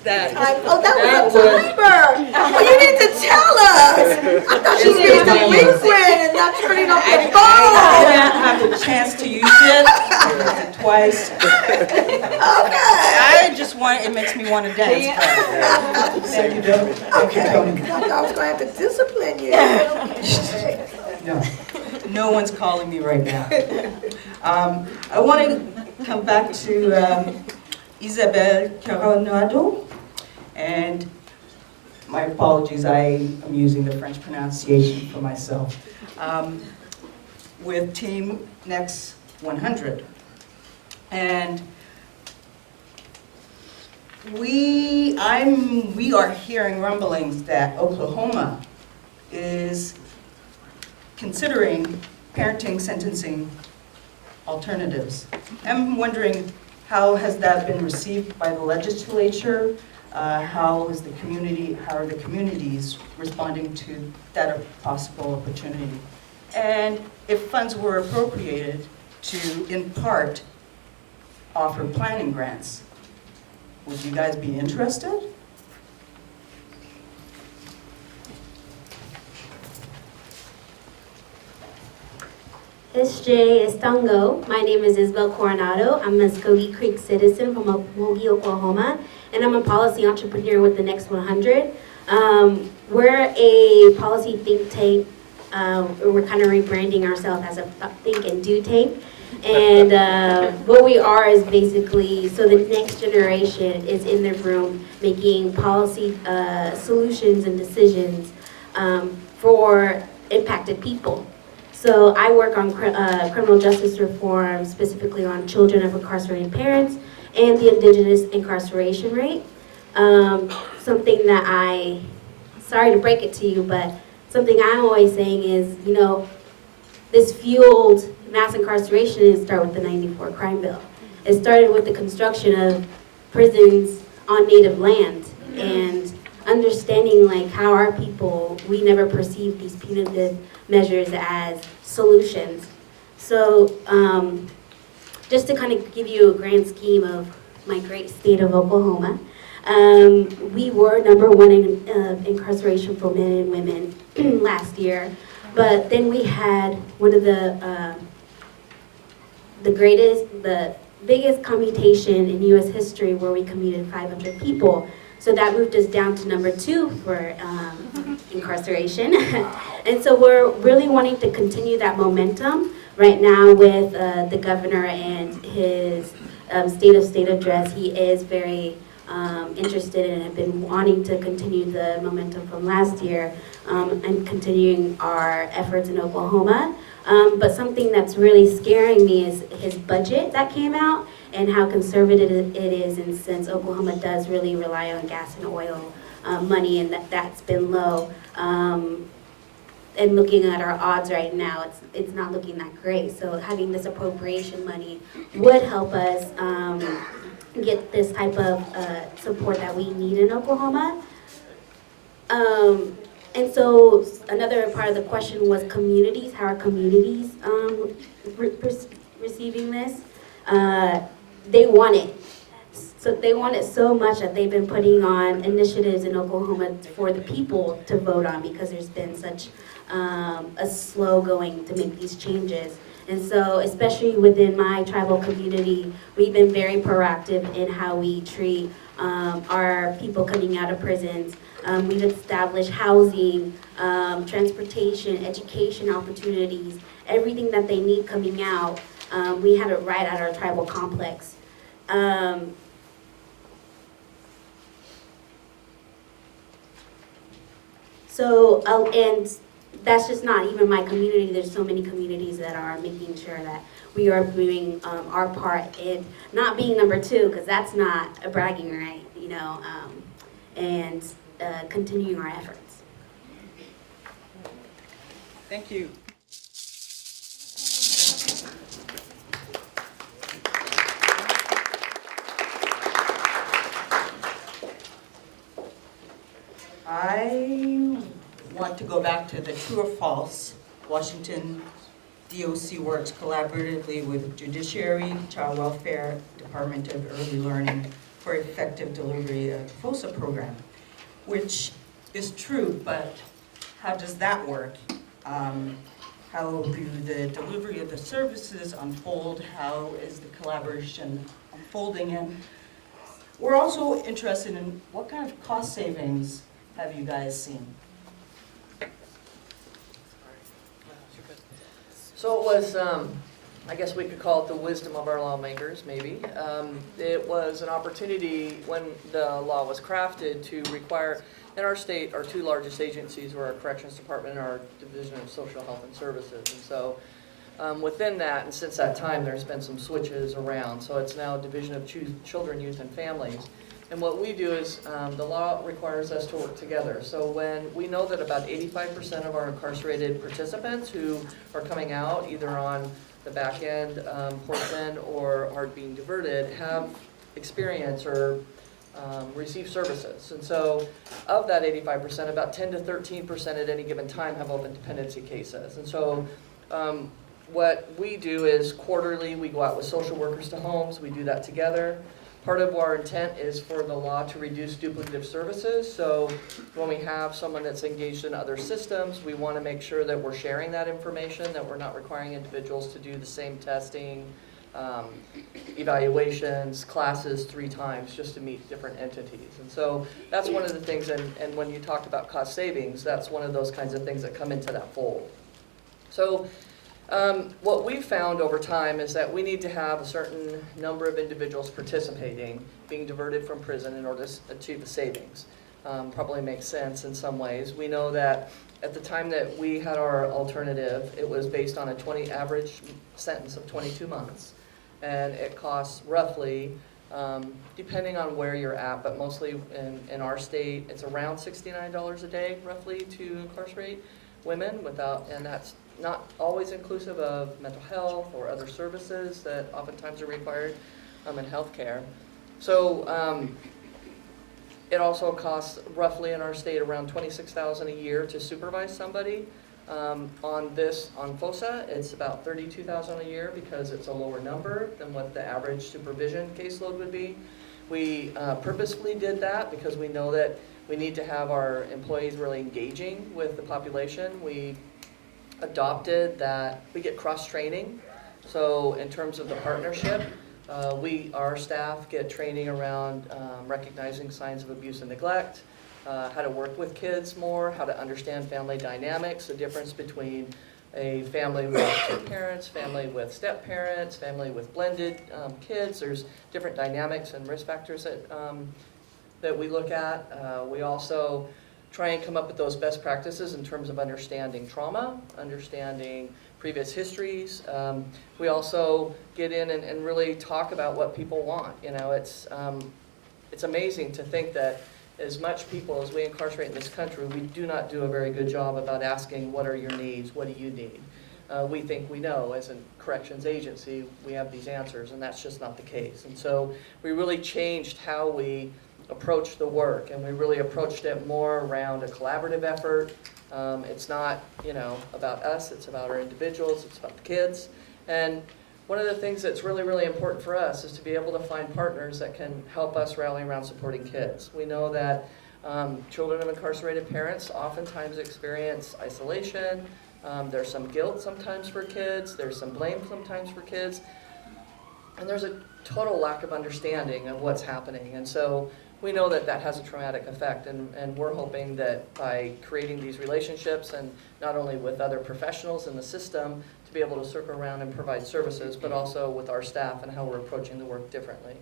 That. Time? Oh, that was a timer. Oh, you need to tell us. I thought you needed the reprint and not turning off the phone. I didn't have the chance to use it. I used it twice. Okay. I just want, it makes me want to dance. Thank you, Doug. Okay. I thought I was going to have to discipline you. No. No one's calling me right now. I want to come back to Isabel Coronado, and my apologies, I am using the French pronunciation for myself, with Team Next 100. And we are hearing rumblings that Oklahoma is considering parenting sentencing alternatives. I'm wondering, how has that been received by the legislature? How are the communities responding to that possible opportunity? And if funds were appropriated to, in part, offer planning grants, would you guys be interested? SJ Estango. My name is Isabel Coronado. I'm a Muskogee Creek citizen from Muskogee, Oklahoma, and I'm a policy entrepreneur with the Next 100. We're a policy think tank. We're kind of rebranding ourselves as a think and do tank. And what we are is basically, so the next generation is in the room making policy solutions and decisions for impacted people. So I work on criminal justice reform, specifically on children of incarcerated parents and the indigenous incarceration rate. Something that sorry to break it to you, but something I'm always saying is, you know, this fueled mass incarceration didn't start with the '94 crime bill. It started with the construction of prisons on native land and understanding like how our people, we never perceived these punitive measures as solutions. So just to kind of give you a grand scheme of my great state of Oklahoma, we were #1 in incarceration for men and women last year, but then we had one of the biggest commutation in U.S. history where we commuted 500 people. So that moved us down to #2 for incarceration. And so we're really wanting to continue that momentum right now with the governor and his state address. He is very interested and have been wanting to continue the momentum from last year and continuing our efforts in Oklahoma. But something that's really scaring me is his budget that came out and how conservative it is, and since Oklahoma does really rely on gas and oil money, and that's been low. And looking at our odds right now, it's not looking that great. So having this appropriation money would help us get this type of support that we need in Oklahoma. And so another part of the question was communities. How are communities receiving this? They want it. So they want it so much that they've been putting on initiatives in Oklahoma for the people to vote on, because there's been such a slow going to make these changes. And so, especially within my tribal community, we've been very proactive in how we treat our people coming out of prisons. We've established housing, transportation, education opportunities, everything that they need coming out. We have it right at our tribal complex. And that's just not even my community. There's so many communities that are making sure that we are doing our part in not being #2, because that's not a bragging right, you know. And continuing our efforts. Thank you. I want to go back to the true or false. Washington DOC works collaboratively with Judiciary, Child Welfare, Department of Early Learning for effective delivery of the FOSA program, which is true, but how does that work? How do the delivery of the services unfold? How is the collaboration unfolding? And we're also interested in what kind of cost savings have you guys seen? So it was, I guess we could call it the wisdom of our lawmakers, maybe. It was an opportunity when the law was crafted to require, in our state, our two largest agencies were our Corrections Department and our Division of Social Health and Services. And so within that, and since that time, there's been some switches around. So it's now Division of Children, Youth, and Families. And what we do is, the law requires us to work together. So when we know that about 85% of our incarcerated participants who are coming out, either on the back end portion or are being diverted, have experience or receive services. And so of that 85%, about 10 to 13% at any given time have open dependency cases. And so what we do is quarterly, we go out with social workers to homes, we do that together. Part of our intent is for the law to reduce duplicative services. So when we have someone that's engaged in other systems, we want to make sure that we're sharing that information, that we're not requiring individuals to do the same testing, evaluations, classes 3 times just to meet different entities. And so that's one of the things, and when you talked about cost savings, that's one of those kinds of things that come into that fold. So what we've found over time is that we need to have a certain number of individuals participating, being diverted from prison in order to achieve the savings. Probably makes sense in some ways. We know that at the time that we had our alternative, it was based on a average sentence of 22 months. And it costs roughly, depending on where you're at, but mostly in our state, it's around $69 a day, roughly, to incarcerate women and that's not always inclusive of mental health or other services that oftentimes are required in healthcare. So it also costs roughly in our state around $26,000 a year to supervise somebody. On FOSA, it's about $32,000 a year because it's a lower number than what the average supervision caseload would be. We purposefully did that because we know that we need to have our employees really engaging with the population. We adopted that we get cross-training. So in terms of the partnership, our staff get training around recognizing signs of abuse and neglect, how to work with kids more, how to understand family dynamics, the difference between a family with 2 parents, family with step-parents, family with blended kids. There's different dynamics and risk factors that we look at. We also try and come up with those best practices in terms of understanding trauma, understanding previous histories. We also get in and really talk about what people want. You know, it's amazing to think that as much people as we incarcerate in this country, we do not do a very good job about asking what are your needs, what do you need? We think we know as a corrections agency, we have these answers, and that's just not the case. And so we really changed how we approach the work, and we really approached it more around a collaborative effort. It's not, about us, it's about our individuals, it's about the kids. And one of the things that's really, really important for us is to be able to find partners that can help us rally around supporting kids. We know that children of incarcerated parents oftentimes experience isolation. There's some guilt sometimes for kids, there's some blame sometimes for kids, and there's a total lack of understanding of what's happening. And so we know that that has a traumatic effect, and we're hoping that by creating these relationships, and not only with other professionals in the system, to be able to circle around and provide services, but also with our staff and how we're approaching the work differently.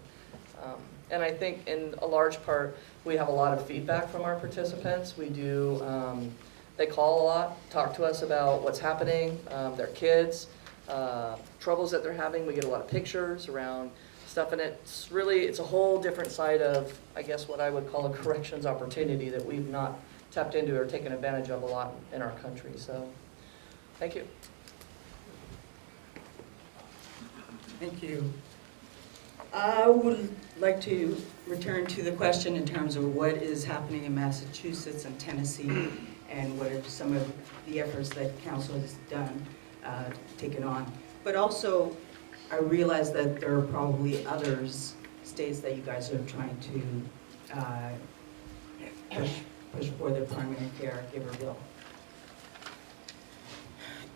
And I think in a large part, we have a lot of feedback from our participants. We do, they call a lot, talk to us about what's happening, their kids, troubles that they're having. We get a lot of pictures around stuff, and it's a whole different side of, I guess, what I would call a corrections opportunity that we've not tapped into or taken advantage of a lot in our country. So, thank you. Thank you. I would like to return to the question in terms of what is happening in Massachusetts and Tennessee, and what are some of the efforts that council has done, taken on. But also, I realize that there are probably others, states that you guys are trying to push for the primary caregiver bill.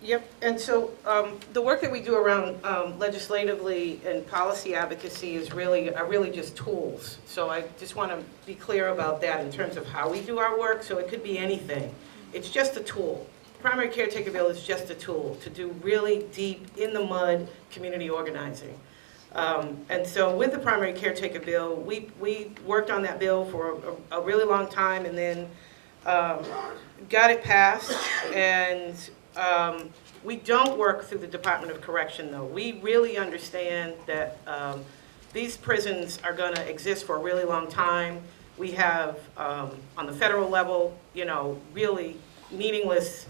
Yep, and so the work that we do around legislatively and policy advocacy is really just tools. So I just want to be clear about that in terms of how we do our work. So it could be anything. It's just a tool. Primary caretaker bill is just a tool to do really deep, in the mud community organizing. And so with the primary caretaker bill, we worked on that bill for a really long time, and then got it passed. And we don't work through the Department of Correction, though. We really understand that these prisons are going to exist for a really long time. We have, on the federal level, really meaningless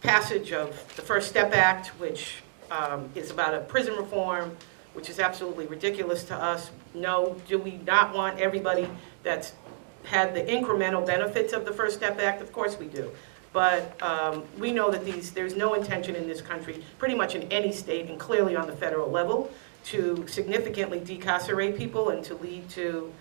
passage of the First Step Act, which is about a prison reform, which is absolutely ridiculous to us. No, do we not want everybody that's had the incremental benefits of the First Step Act? Of course we do. But we know that there's no intention in this country, pretty much in any state, and clearly on the federal level, to significantly decarcerate people and to lead to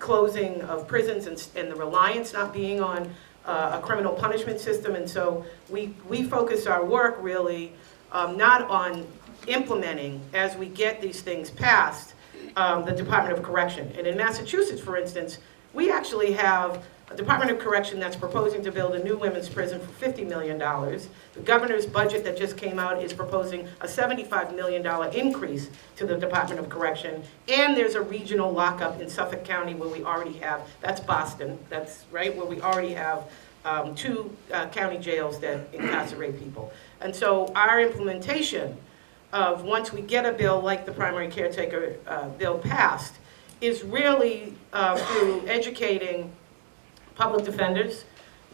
closing of prisons and the reliance not being on a criminal punishment system. And so we focus our work really not on implementing, as we get these things passed, the Department of Correction. And in Massachusetts, for instance, we actually have a Department of Correction that's proposing to build a new women's prison for $50 million. The governor's budget that just came out is proposing a $75 million increase to the Department of Correction. And there's a regional lockup in Suffolk County where we already have, that's Boston, that's right, where we already have 2 county jails that incarcerate people. And so our implementation of, once we get a bill like the primary caretaker bill passed, is really through educating public defenders.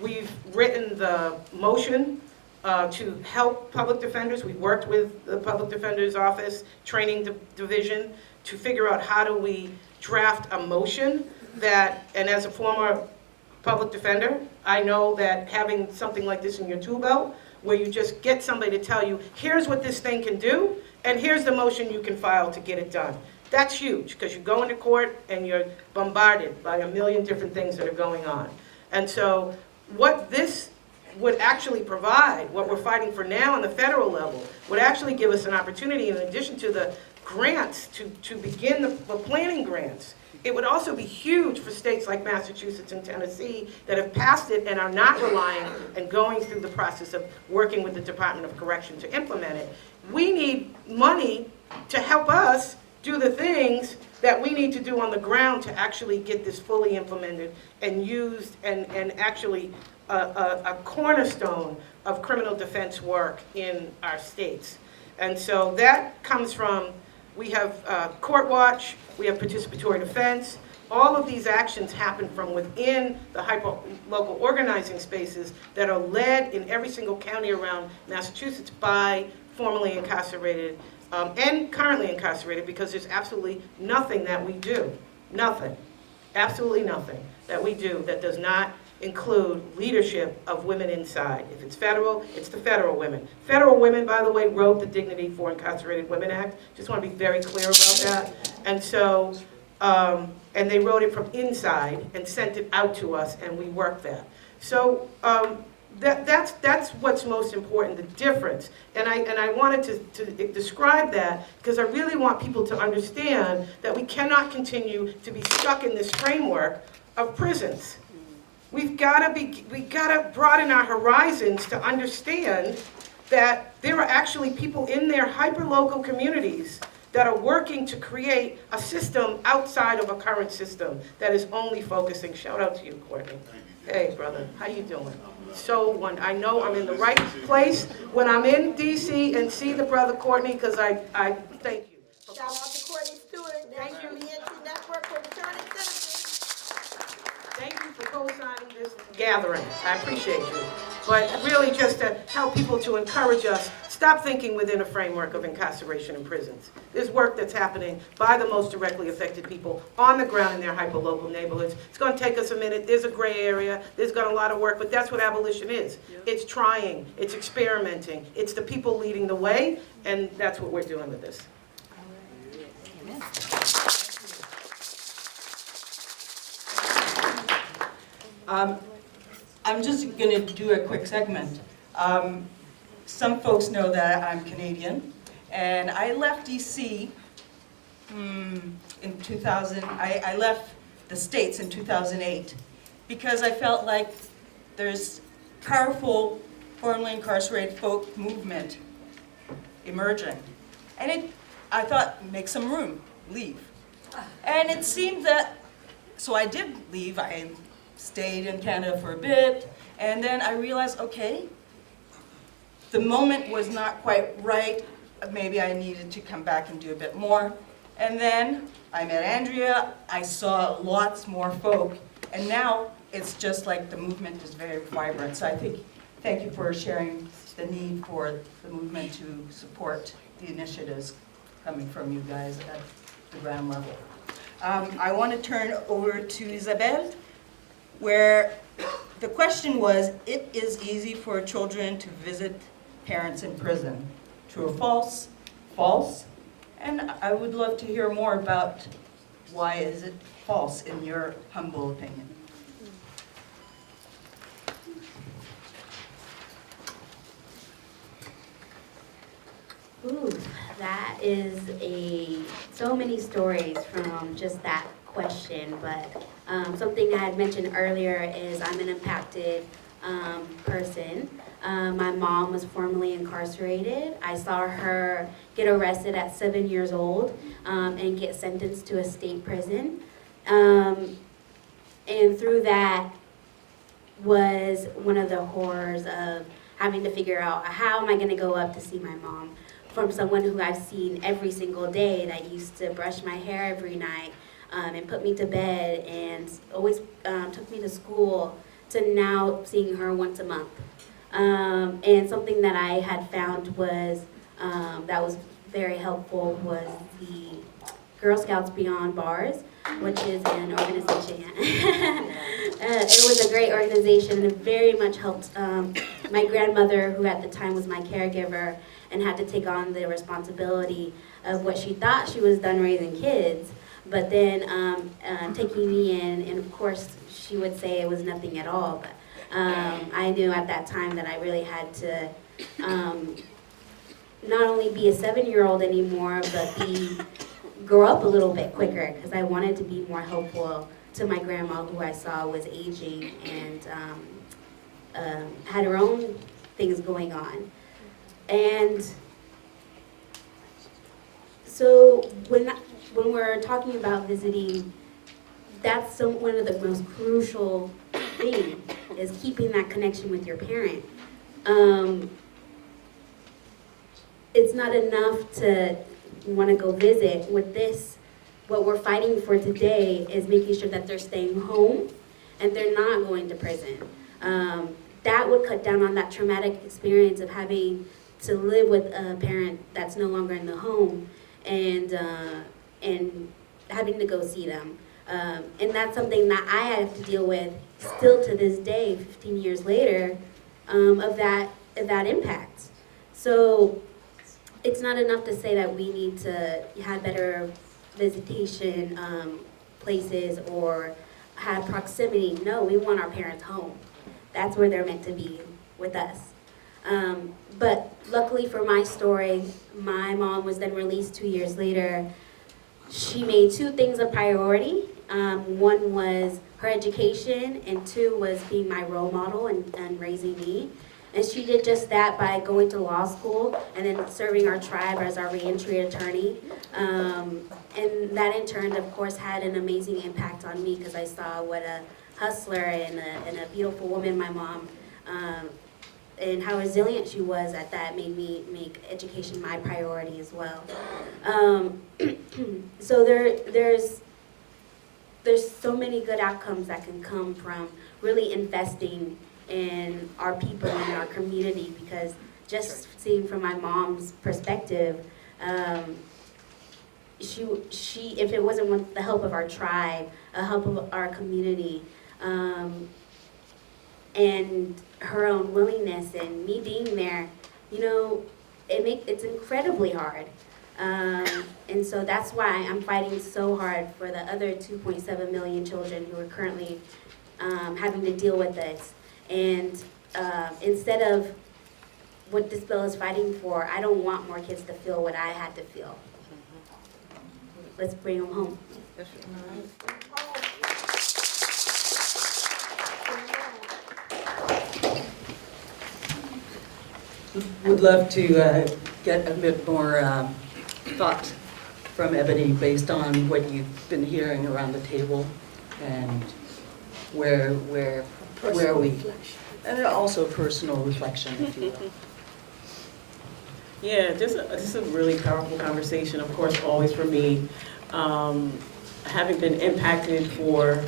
We've written the motion to help public defenders. We've worked with the Public Defender's Office Training Division to figure out how do we draft a motion that, and as a former public defender, I know that having something like this in your tool belt, where you just get somebody to tell you, here's what this thing can do, and here's the motion you can file to get it done. That's huge, because you go into court and you're bombarded by a million different things that are going on. And so what this would actually provide, what we're fighting for now on the federal level, would actually give us an opportunity, in addition to the grants, to begin the planning grants. It would also be huge for states like Massachusetts and Tennessee that have passed it and are not relying and going through the process of working with the Department of Correction to implement it. We need money to help us do the things that we need to do on the ground to actually get this fully implemented and used, and actually a cornerstone of criminal defense work in our states. And so that comes from, we have court watch, we have participatory defense. All of these actions happen from within the hyper-local organizing spaces that are led in every single county around Massachusetts by formerly incarcerated and currently incarcerated, because there's absolutely nothing that we do, absolutely nothing that we do that does not include leadership of women inside. If it's federal, it's the federal women. Federal women, by the way, wrote the Dignity for Incarcerated Women Act. Just want to be very clear about that. And so, and they wrote it from inside and sent it out to us, and we worked that. So that's what's most important, the difference. And I wanted to describe that because I really want people to understand that we cannot continue to be stuck in this framework of prisons. We've got to broaden our horizons to understand that there are actually people in their hyper-local communities that are working to create a system outside of a current system that is only focusing. Shout out to you, Courtney. Hey, brother, how you doing? So I know I'm in the right place when I'm in DC and see the brother Courtney, because I thank you. Shout out to Courtney Stewart, National Reentry Network for Returning Citizens. Thank you for co-signing this gathering. I appreciate you. But really just to help people to encourage us, stop thinking within a framework of incarceration in prisons. There's work that's happening by the most directly affected people on the ground in their hyperlocal neighborhoods. It's going to take us a minute. There's a gray area. There's got a lot of work, but that's what abolition is. It's trying. It's experimenting. It's the people leading the way, and that's what we're doing with this. I'm just going to do a quick segment. Some folks know that I'm Canadian, and I left DC in 2000. I left the States in 2008 because I felt like there's powerful formerly incarcerated folk movement emerging. And I thought, make some room, leave. And it seemed that, so I did leave. I stayed in Canada for a bit, and then I realized, okay, the moment was not quite right. Maybe I needed to come back and do a bit more. And then I met Andrea. I saw lots more folk, and now it's just like the movement is very vibrant. So I think, thank you for sharing the need for the movement to support the initiatives coming from you guys at the ground level. I want to turn over to Isabelle, where the question was, it is easy for children to visit parents in prison. True or false? False. And I would love to hear more about why is it false in your humble opinion. Ooh, that is so many stories from just that question, but something I had mentioned earlier is I'm an impacted person. My mom was formerly incarcerated. I saw her get arrested at 7 years old and get sentenced to a state prison. And through that was one of the horrors of having to figure out how am I going to go up to see my mom from someone who I've seen every single day that used to brush my hair every night and put me to bed and always took me to school, to now seeing her once a month. And something that I had found was that was very helpful was the Girl Scouts Beyond Bars, which is an organization. It was a great organization, and it very much helped my grandmother, who at the time was my caregiver and had to take on the responsibility of what she thought she was done raising kids, but then taking me in, and of course she would say it was nothing at all, but I knew at that time that I really had to not only be a 7-year-old anymore, but grow up a little bit quicker, because I wanted to be more helpful to my grandma, who I saw was aging and had her own things going on. And so when we're talking about visiting, that's one of the most crucial things, is keeping that connection with your parent. It's not enough to want to go visit. With this, what we're fighting for today is making sure that they're staying home and they're not going to prison. That would cut down on that traumatic experience of having to live with a parent that's no longer in the home and having to go see them. And that's something that I have to deal with still to this day, 15 years later, of that impact. So it's not enough to say that we need to have better visitation places or have proximity. No, we want our parents home. That's where they're meant to be, with us. But luckily for my story, my mom was then released 2 years later. She made 2 things a priority. One was her education, and 2 was being my role model and raising me. And she did just that by going to law school and then serving our tribe as our reentry attorney. And that in turn, of course, had an amazing impact on me, because I saw what a hustler and a beautiful woman my mom and how resilient she was at that made me make education my priority as well. So there's so many good outcomes that can come from really investing in our people and our community, because just seeing from my mom's perspective, she if it wasn't with the help of our tribe, the help of our community, and her own willingness and me being there, you know, it's incredibly hard. And so that's why I'm fighting so hard for the other 2.7 million children who are currently having to deal with this. And instead of what this bill is fighting for, I don't want more kids to feel what I had to feel. Let's bring them home. Would love to get a bit more thought from Ebony based on what you've been hearing around the table and where we, and also personal reflection, if you will. Yeah, this is a really powerful conversation, of course, always for me. Having been impacted for,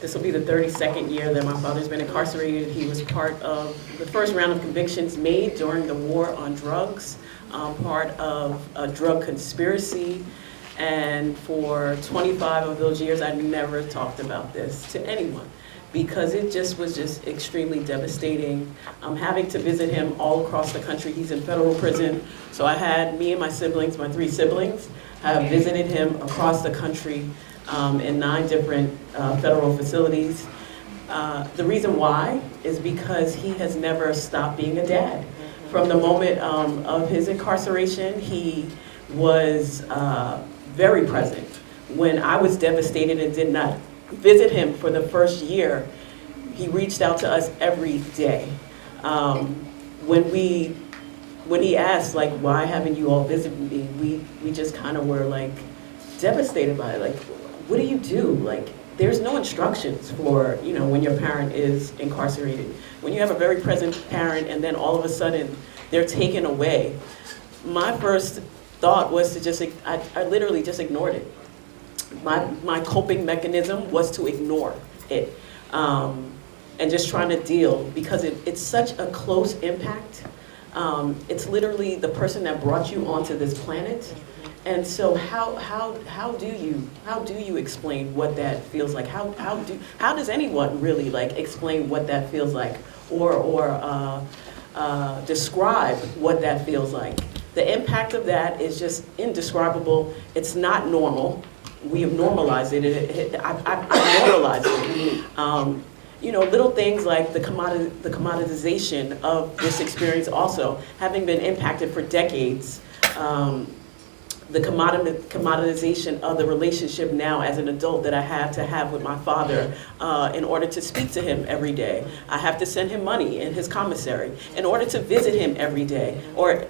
this will be the 32nd year that my father's been incarcerated. He was part of the first round of convictions made during the war on drugs, part of a drug conspiracy. And for 25 of those years, I never talked about this to anyone, because it was just extremely devastating. Having to visit him all across the country. He's in federal prison. So I had me and my siblings, my 3 siblings, have visited him across the country in 9 different federal facilities. The reason why is because he has never stopped being a dad. From the moment of his incarceration, he was very present. When I was devastated and did not visit him for the first year, he reached out to us every day. When he asked, like, why haven't you all visited me, we just kind of were like devastated by it. Like, what do you do? Like, there's no instructions for, you know, when your parent is incarcerated. When you have a very present parent and then all of a sudden they're taken away, my first thought was to just, I literally just ignored it. My coping mechanism was to ignore it and just trying to deal, because it's such a close impact. It's literally the person that brought you onto this planet. And so how do you explain what that feels like? How does anyone really like explain what that feels like, or describe what that feels like? The impact of that is just indescribable. It's not normal. We have normalized it. I've normalized it. You know, little things like the commoditization of this experience also, having been impacted for decades, the commoditization of the relationship now as an adult that I have to have with my father in order to speak to him every day. I have to send him money in his commissary in order to visit him every day or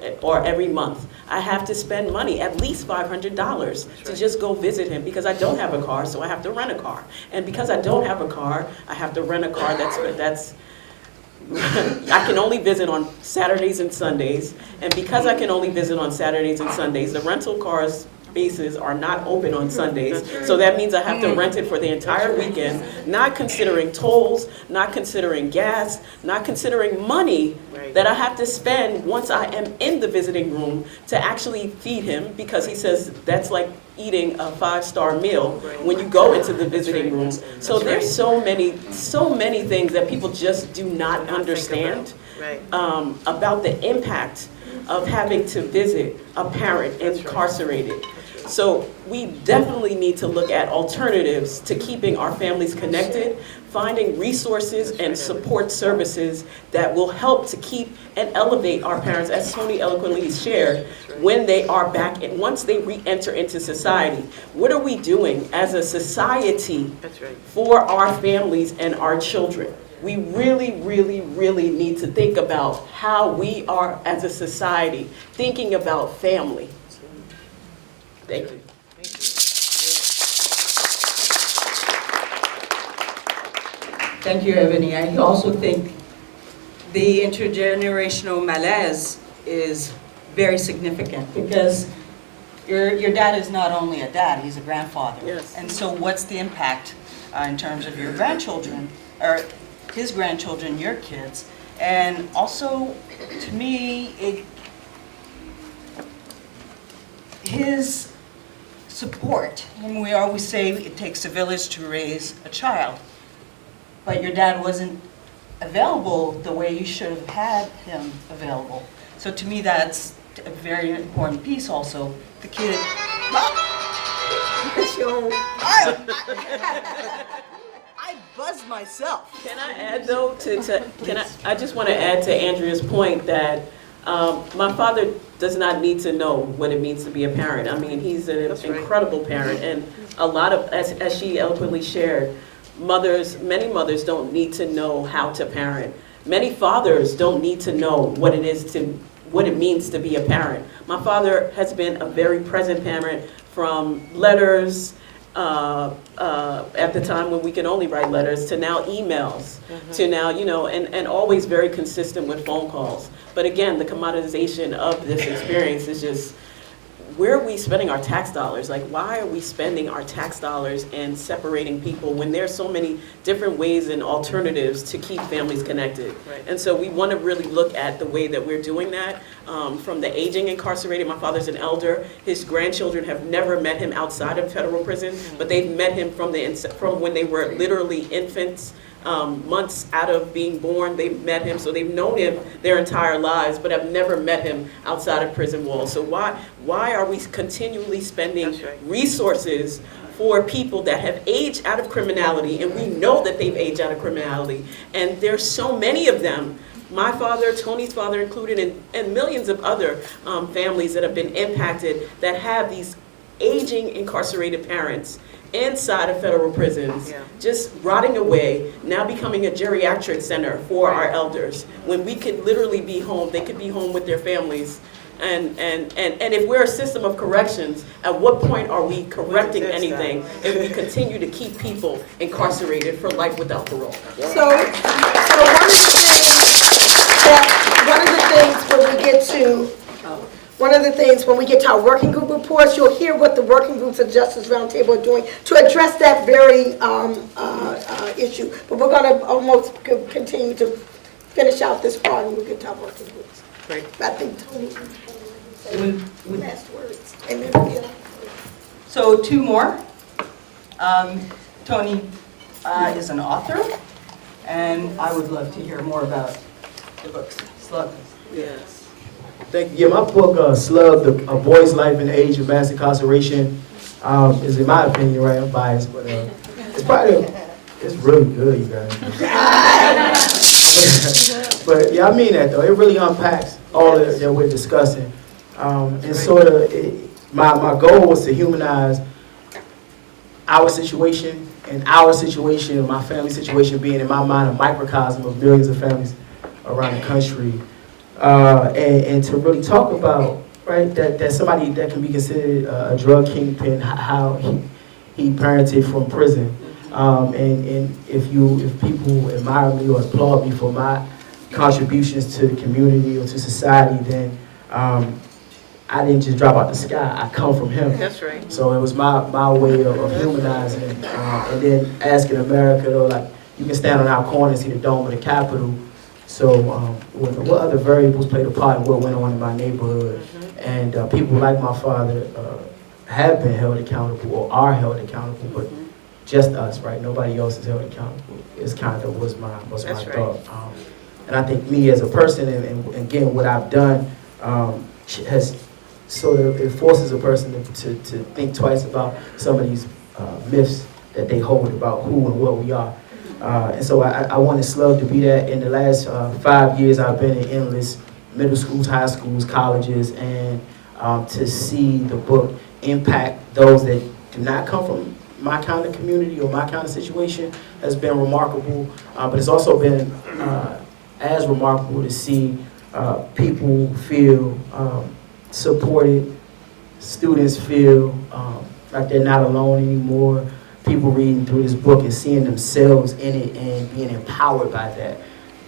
every month. I have to spend money, at least $500, to just go visit him, because I don't have a car, so I have to rent a car. And because I don't have a car, I have to rent a car that's I can only visit on Saturdays and Sundays, and because I can only visit on Saturdays and Sundays, the rental car spaces are not open on Sundays, so that means I have to rent it for the entire weekend, not considering tolls, not considering gas, not considering money that I have to spend once I am in the visiting room to actually feed him, because he says that's like eating a 5-star meal when you go into the visiting room. So there's so many things that people just do not understand about the impact of having to visit a parent incarcerated. So we definitely need to look at alternatives to keeping our families connected, finding resources and support services that will help to keep and elevate our parents, as Tony eloquently shared, when they are back, and once they re-enter into society. What are we doing as a society for our families and our children? We really, really, really need to think about how we are as a society thinking about family. Thank you. Thank you, Ebony. I also think the intergenerational malaise is very significant because your dad is not only a dad, he's a grandfather. Yes. And so what's the impact in terms of your grandchildren, or his grandchildren, your kids? And also, to me, his support, and we always say it takes a village to raise a child, but your dad wasn't available the way you should have had him available. So to me, that's a very important piece also. The kid, I buzzed myself. Can I add though, I just want to add to Andrea's point that my father does not need to know what it means to be a parent. I mean, he's an incredible parent, and a lot of, as she eloquently shared, many mothers don't need to know how to parent. Many fathers don't need to know what it means to be a parent. My father has been a very present parent, from letters, at the time when we could only write letters, to now emails, to now, and always very consistent with phone calls. But again, the commoditization of this experience is just, where are we spending our tax dollars? Like, why are we spending our tax dollars and separating people when there's so many different ways and alternatives to keep families connected? Right. And so we want to really look at the way that we're doing that. From the aging incarcerated, my father's an elder. His grandchildren have never met him outside of federal prison, but they've met him from when they were literally infants. Months out of being born, they've met him, so they've known him their entire lives, but have never met him outside of prison walls. So why are we continually spending resources for people that have aged out of criminality, and we know that they've aged out of criminality, and there's so many of them, my father, Tony's father included, and millions of other families that have been impacted that have these aging incarcerated parents inside of federal prisons, just rotting away, now becoming a geriatric center for our elders. When we could literally be home, they could be home with their families. And if we're a system of corrections, at what point are we correcting anything if we continue to keep people incarcerated for life without parole? So one of the things when we get to our working group reports, you'll hear what the working groups of Justice Roundtable are doing to address that very issue. But we're going to almost continue to finish out this part, and we'll get to our working groups. Great. I think Tony will last words. Amen. So 2 more. Tony is an author, and I would love to hear more about the books. Slug. Yes. Thank you. Yeah, my book, Slug, A Boy's Life in the Age of Mass Incarceration, is, in my opinion, right, I'm biased, but it's really good, you guys. But yeah, I mean that though. It really unpacks all that we're discussing. And sort of, my goal was to humanize our situation, and my family situation being, in my mind, a microcosm of millions of families around the country. And to really talk about, right, that somebody that can be considered a drug kingpin, how he parented from prison. And if people admire me or applaud me for my contributions to the community or to society, then I didn't just drop out the sky. I come from him. That's right. So it was my way of humanizing, and then asking America, though, like, you can stand on our corner and see the dome of the Capitol. So what other variables played a part in what went on in my neighborhood? And people like my father have been held accountable or are held accountable, but just us, right? Nobody else is held accountable. It's kind of was my thought. And I think me as a person, and again, what I've done has sort of, it forces a person to think twice about some of these myths that they hold about who and what we are. And so I wanted Slug to be that. In the last 5 years, I've been in endless middle schools, high schools, colleges, and to see the book impact those that do not come from my kind of community or my kind of situation has been remarkable. But it's also been as remarkable to see people feel supported, students feel like they're not alone anymore. People reading through this book and seeing themselves in it and being empowered by that.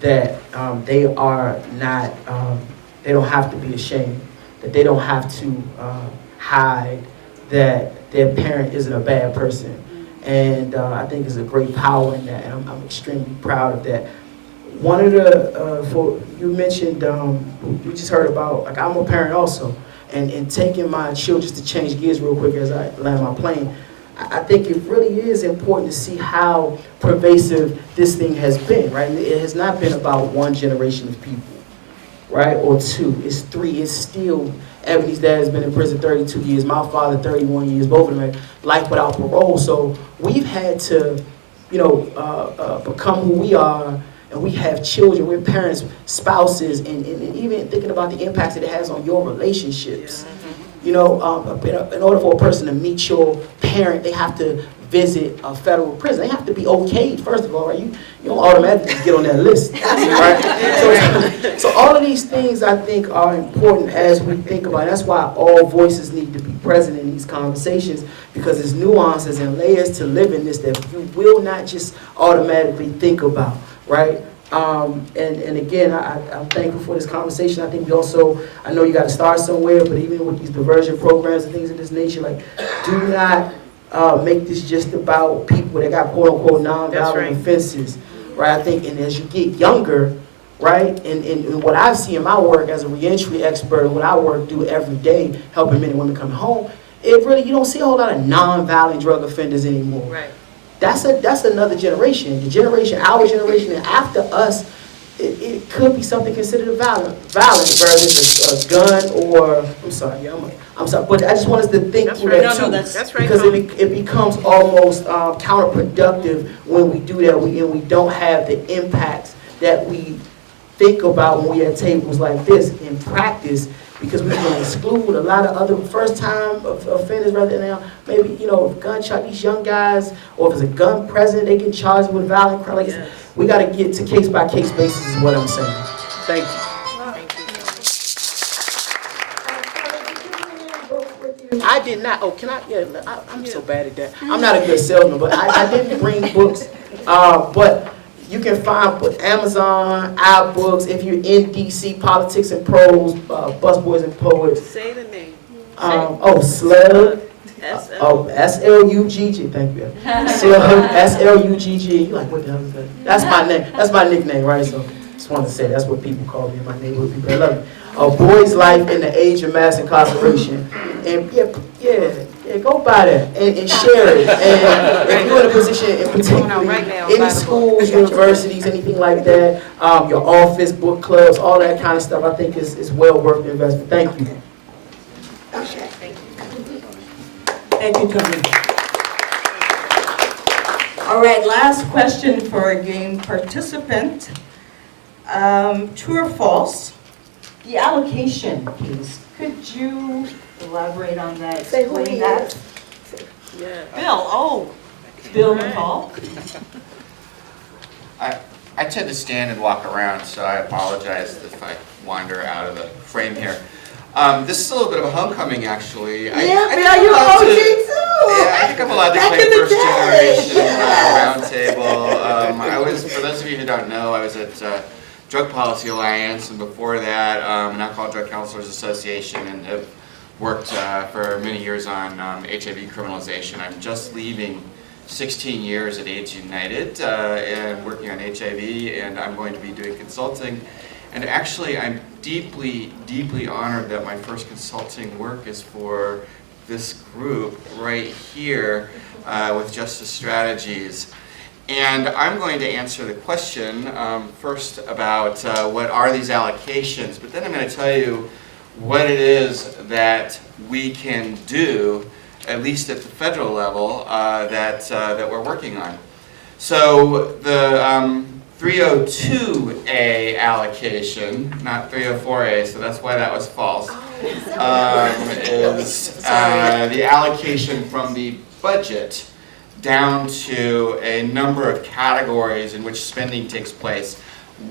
that they are not, they don't have to be ashamed, that they don't have to hide that their parent isn't a bad person. And I think there's a great power in that, and I'm extremely proud of that. One of the, you mentioned, we just heard about, like, I'm a parent also, and taking my children, just to change gears real quick as I land my plane, I think it really is important to see how pervasive this thing has been, right? It has not been about one generation of people, right, or two. It's three. It's still, Ebony's dad has been in prison 32 years, my father 31 years, both of them are life without parole. So we've had to, you know, become who we are, and we have children, we're parents, spouses, and even thinking about the impacts that it has on your relationships. You know, in order for a person to meet your parent, they have to visit a federal prison. They have to be okayed, first of all, right? You don't automatically get on that list, right? So all of these things, I think, are important as we think about it. That's why all voices need to be present in these conversations, because there's nuances and layers to live in this that you will not just automatically think about, right? And again, I'm thankful for this conversation. I think we also, I know you got to start somewhere, but even with these diversion programs and things of this nature, like, do not make this just about people that got quote-unquote nonviolent offenses, right? I think, and as you get younger, right, and what I see in my work as a reentry expert, what I do every day, helping men and women come home, it really, you don't see a whole lot of nonviolent drug offenders anymore. Right. That's another generation. The generation, our generation, and after us, it could be something considered violent versus a gun or, I'm sorry, but I just want us to think through that too. That's right, because it becomes almost counterproductive when we do that, and we don't have the impacts that we think about when we at tables like this in practice, because we're going to exclude a lot of other first-time offenders rather than maybe, you know, gunshot, these young guys, or if there's a gun present, they get charged with violent crime. Like, we got to get to case-by-case basis is what I'm saying. Thank you. I did not, oh, can I, I'm so bad at that. I'm not a good salesman, but I didn't bring books, but you can find Amazon, iBooks, if you're in DC, Politics and Prose, Busboys and Poets. Say the name. Slug. S-L-U-G-G, thank you. Slug, S-L-U-G-G. You like, what the hell is that? That's my name, that's my nickname, right? So just wanted to say that's what people call me in my neighborhood. People, I love it. A Boy's Life in the Age of Mass Incarceration. And go buy that and share it. And if you're in a position, in particular, any schools, universities, anything like that, your office, book clubs, all that kind of stuff, I think is well worth the investment. Thank you. Okay. Thank you, Tony. All right, last question for a game participant. True or false? The allocation, please. Could you elaborate on that? Say who Explain he that. is. Bill. Bill McCall. I tend to stand and walk around, so I apologize if I wander out of the frame here. This is a little bit of a homecoming, actually. Bill, you're OG too. Yeah, I think I'm allowed to claim first generation roundtable. I was, for those of you who don't know, I was at Drug Policy Alliance, and before that, Alcohol Drug Counselors Association, and have worked for many years on HIV criminalization. I'm just leaving 16 years at AIDS United and working on HIV, and I'm going to be doing consulting. And actually, I'm deeply, deeply honored that my first consulting work is for this group right here with Justice Strategies. And I'm going to answer the question first about what are these allocations, but then I'm going to tell you what it is that we can do, at least at the federal level, that we're working on. So the 302A allocation, not 304A, so that's why that was false, is the allocation from the budget down to a number of categories in which spending takes place.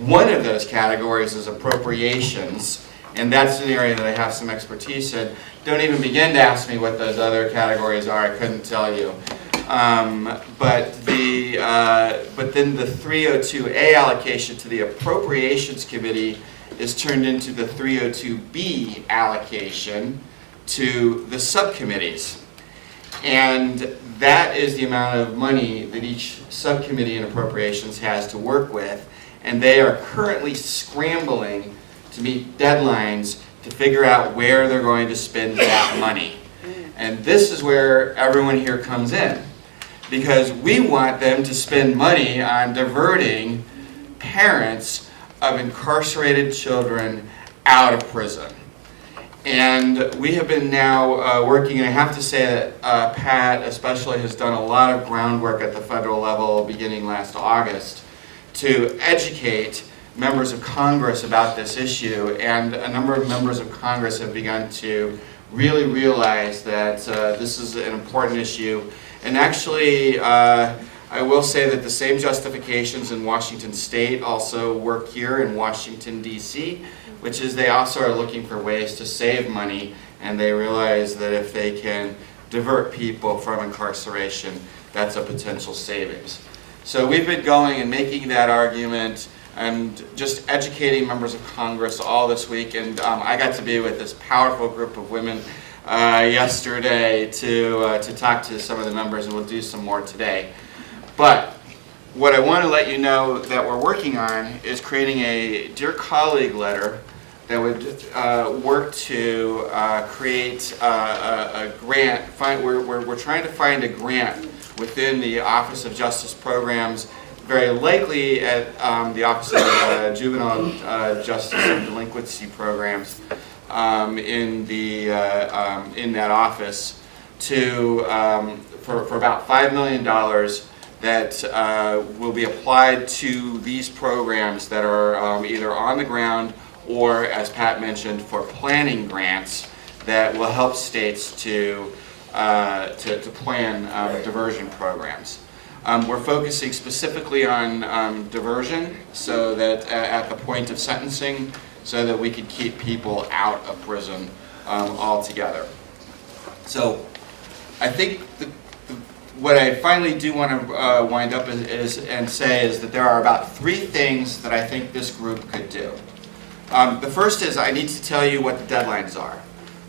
One of those categories is appropriations, and that's an area that I have some expertise in. Don't even begin to ask me what those other categories are, I couldn't tell you. But the then the 302A allocation to the Appropriations Committee is turned into the 302B allocation to the subcommittees. And that is the amount of money that each subcommittee in appropriations has to work with. And they are currently scrambling to meet deadlines to figure out where they're going to spend that money. And this is where everyone here comes in, because we want them to spend money on diverting parents of incarcerated children out of prison. And we have been now working, and I have to say that Pat especially has done a lot of groundwork at the federal level beginning last August to educate members of Congress about this issue, and a number of members of Congress have begun to really realize that this is an important issue. And actually, I will say that the same justifications in Washington State also work here in Washington, D.C., which is they also are looking for ways to save money, and they realize that if they can divert people from incarceration, that's a potential savings. So we've been going and making that argument and just educating members of Congress all this week, and I got to be with this powerful group of women yesterday to talk to some of the members, and we'll do some more today. But what I want to let you know that we're working on is creating a Dear Colleague letter that would work to create a grant. We're trying to find a grant within the Office of Justice Programs, very likely at the Office of Juvenile Justice and Delinquency Programs in that office, for about $5 million that will be applied to these programs that are either on the ground or, as Pat mentioned, for planning grants that will help states to plan diversion programs. We're focusing specifically on diversion, so that at the point of sentencing, so that we can keep people out of prison altogether. So I think what I finally do want to wind up and say is that there are about 3 things that I think this group could do. The first is I need to tell you what the deadlines are.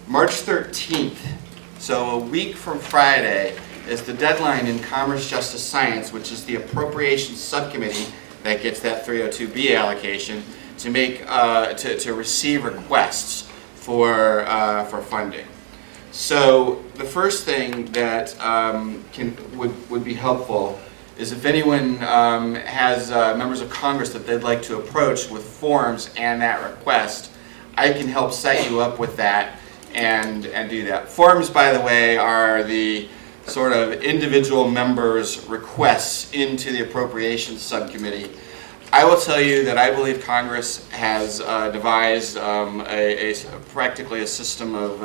March 13th, so a week from Friday, is the deadline in Commerce, Justice, Science, which is the Appropriations Subcommittee that gets that 302B allocation, to make to receive requests for funding. So the first thing that would be helpful is if anyone has members of Congress that they'd like to approach with forms and that request, I can help set you up with that and do that. Forms, by the way, are the sort of individual members' requests into the Appropriations Subcommittee. I will tell you that I believe Congress has devised practically a system of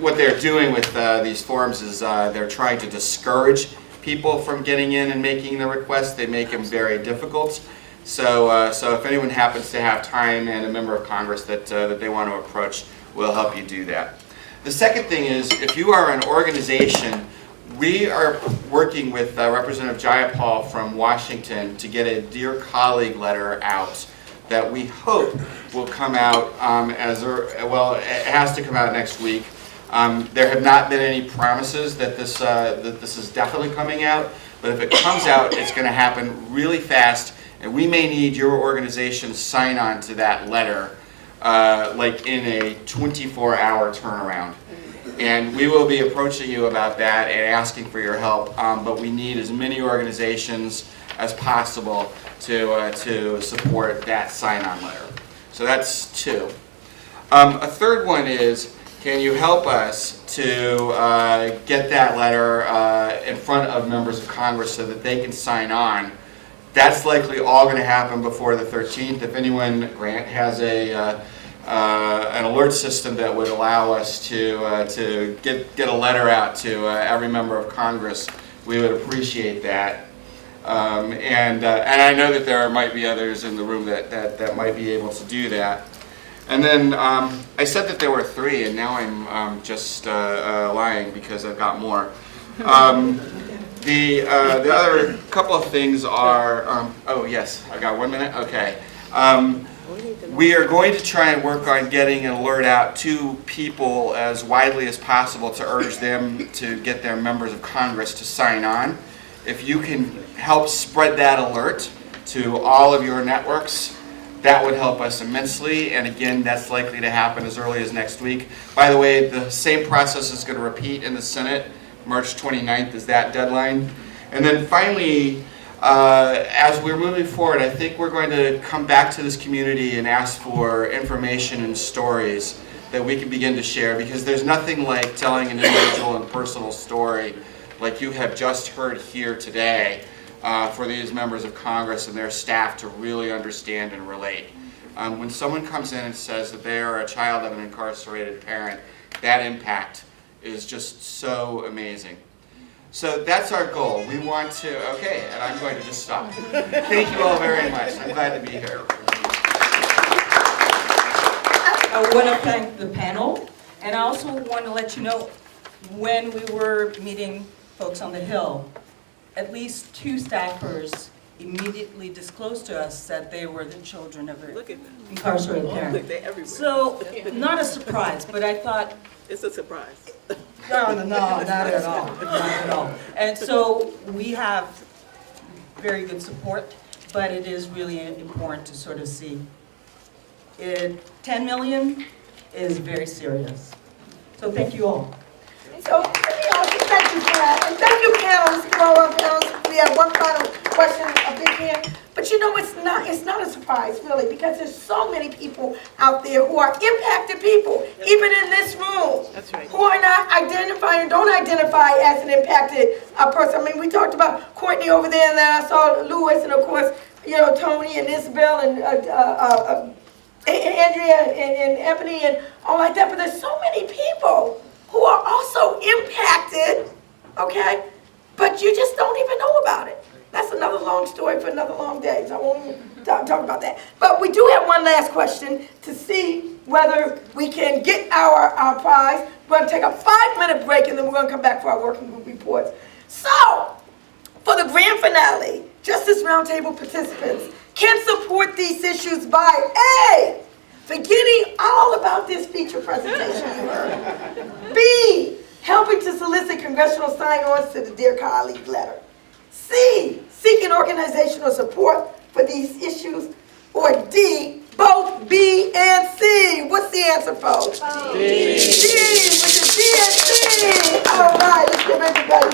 what they're doing with these forms is they're trying to discourage people from getting in and making the requests. They make them very difficult. So if anyone happens to have time and a member of Congress that they want to approach, we'll help you do that. The second thing is, if you are an organization, we are working with Representative Jayapal from Washington to get a Dear Colleague letter out that we hope will come out it has to come out next week. There have not been any promises that this is definitely coming out, but if it comes out, it's going to happen really fast, and we may need your organization to sign on to that letter like in a 24-hour turnaround. And we will be approaching you about that and asking for your help, but we need as many organizations as possible to support that sign-on letter. So that's 2. A third one is, can you help us to get that letter in front of members of Congress so that they can sign on? That's likely all going to happen before the 13th. If anyone, Grant, has an alert system that would allow us to get a letter out to every member of Congress, we would appreciate that. And I know that there might be others in the room that might be able to do that. And then I said that there were 3, and now I'm just lying because I've got more. The other couple of things are, oh yes, I got 1 minute, okay. We are going to try and work on getting an alert out to people as widely as possible to urge them to get their members of Congress to sign on. If you can help spread that alert to all of your networks, that would help us immensely, and again, that's likely to happen as early as next week. By the way, the same process is going to repeat in the Senate. March 29th is that deadline. And then finally, as we're moving forward, I think we're going to come back to this community and ask for information and stories that we can begin to share, because there's nothing like telling an individual and personal story like you have just heard here today for these members of Congress and their staff to really understand and relate. When someone comes in and says that they are a child of an incarcerated parent, that impact is just so amazing. So that's our goal. We want to, okay, and I'm going to just stop. Thank you all very much. I'm glad to be here. I want to thank the panel, and I also want to let you know, when we were meeting folks on the Hill, at least 2 staffers immediately disclosed to us that they were the children of an incarcerated parent. So, not a surprise, but I thought... It's a surprise. No, not at all, not at all. And so, we have very good support, but it is really important to sort of see. 10 million is very serious. So thank you all. So, thank you for that. And thank you, panelists, for all our panelists. We have one final question, a big hand. But you know, it's not a surprise, really, because there's so many people out there who are impacted people, even in this room, who are not identifying, don't identify as an impacted person. I mean, we talked about Courtney over there, and then I saw Lewis, and of course, you know, Tony and Isabel and Andrea and Ebony and all like that. But there's so many people who are also impacted, okay? But you just don't even know about it. That's another long story for another long day, so I won't even talk about that. But we do have one last question to see whether we can get our prize. We're going to take a 5-minute break, and then we're going to come back for our working group reports. So, for the grand finale, Justice Roundtable participants can support these issues by A, forgetting all about this feature presentation you heard. B, helping to solicit congressional sign-ons to the Dear Colleague letter. C, seeking organizational support for these issues. Or D, both B and C. What's the answer, folks? D, which is D and C. All right, let's give everybody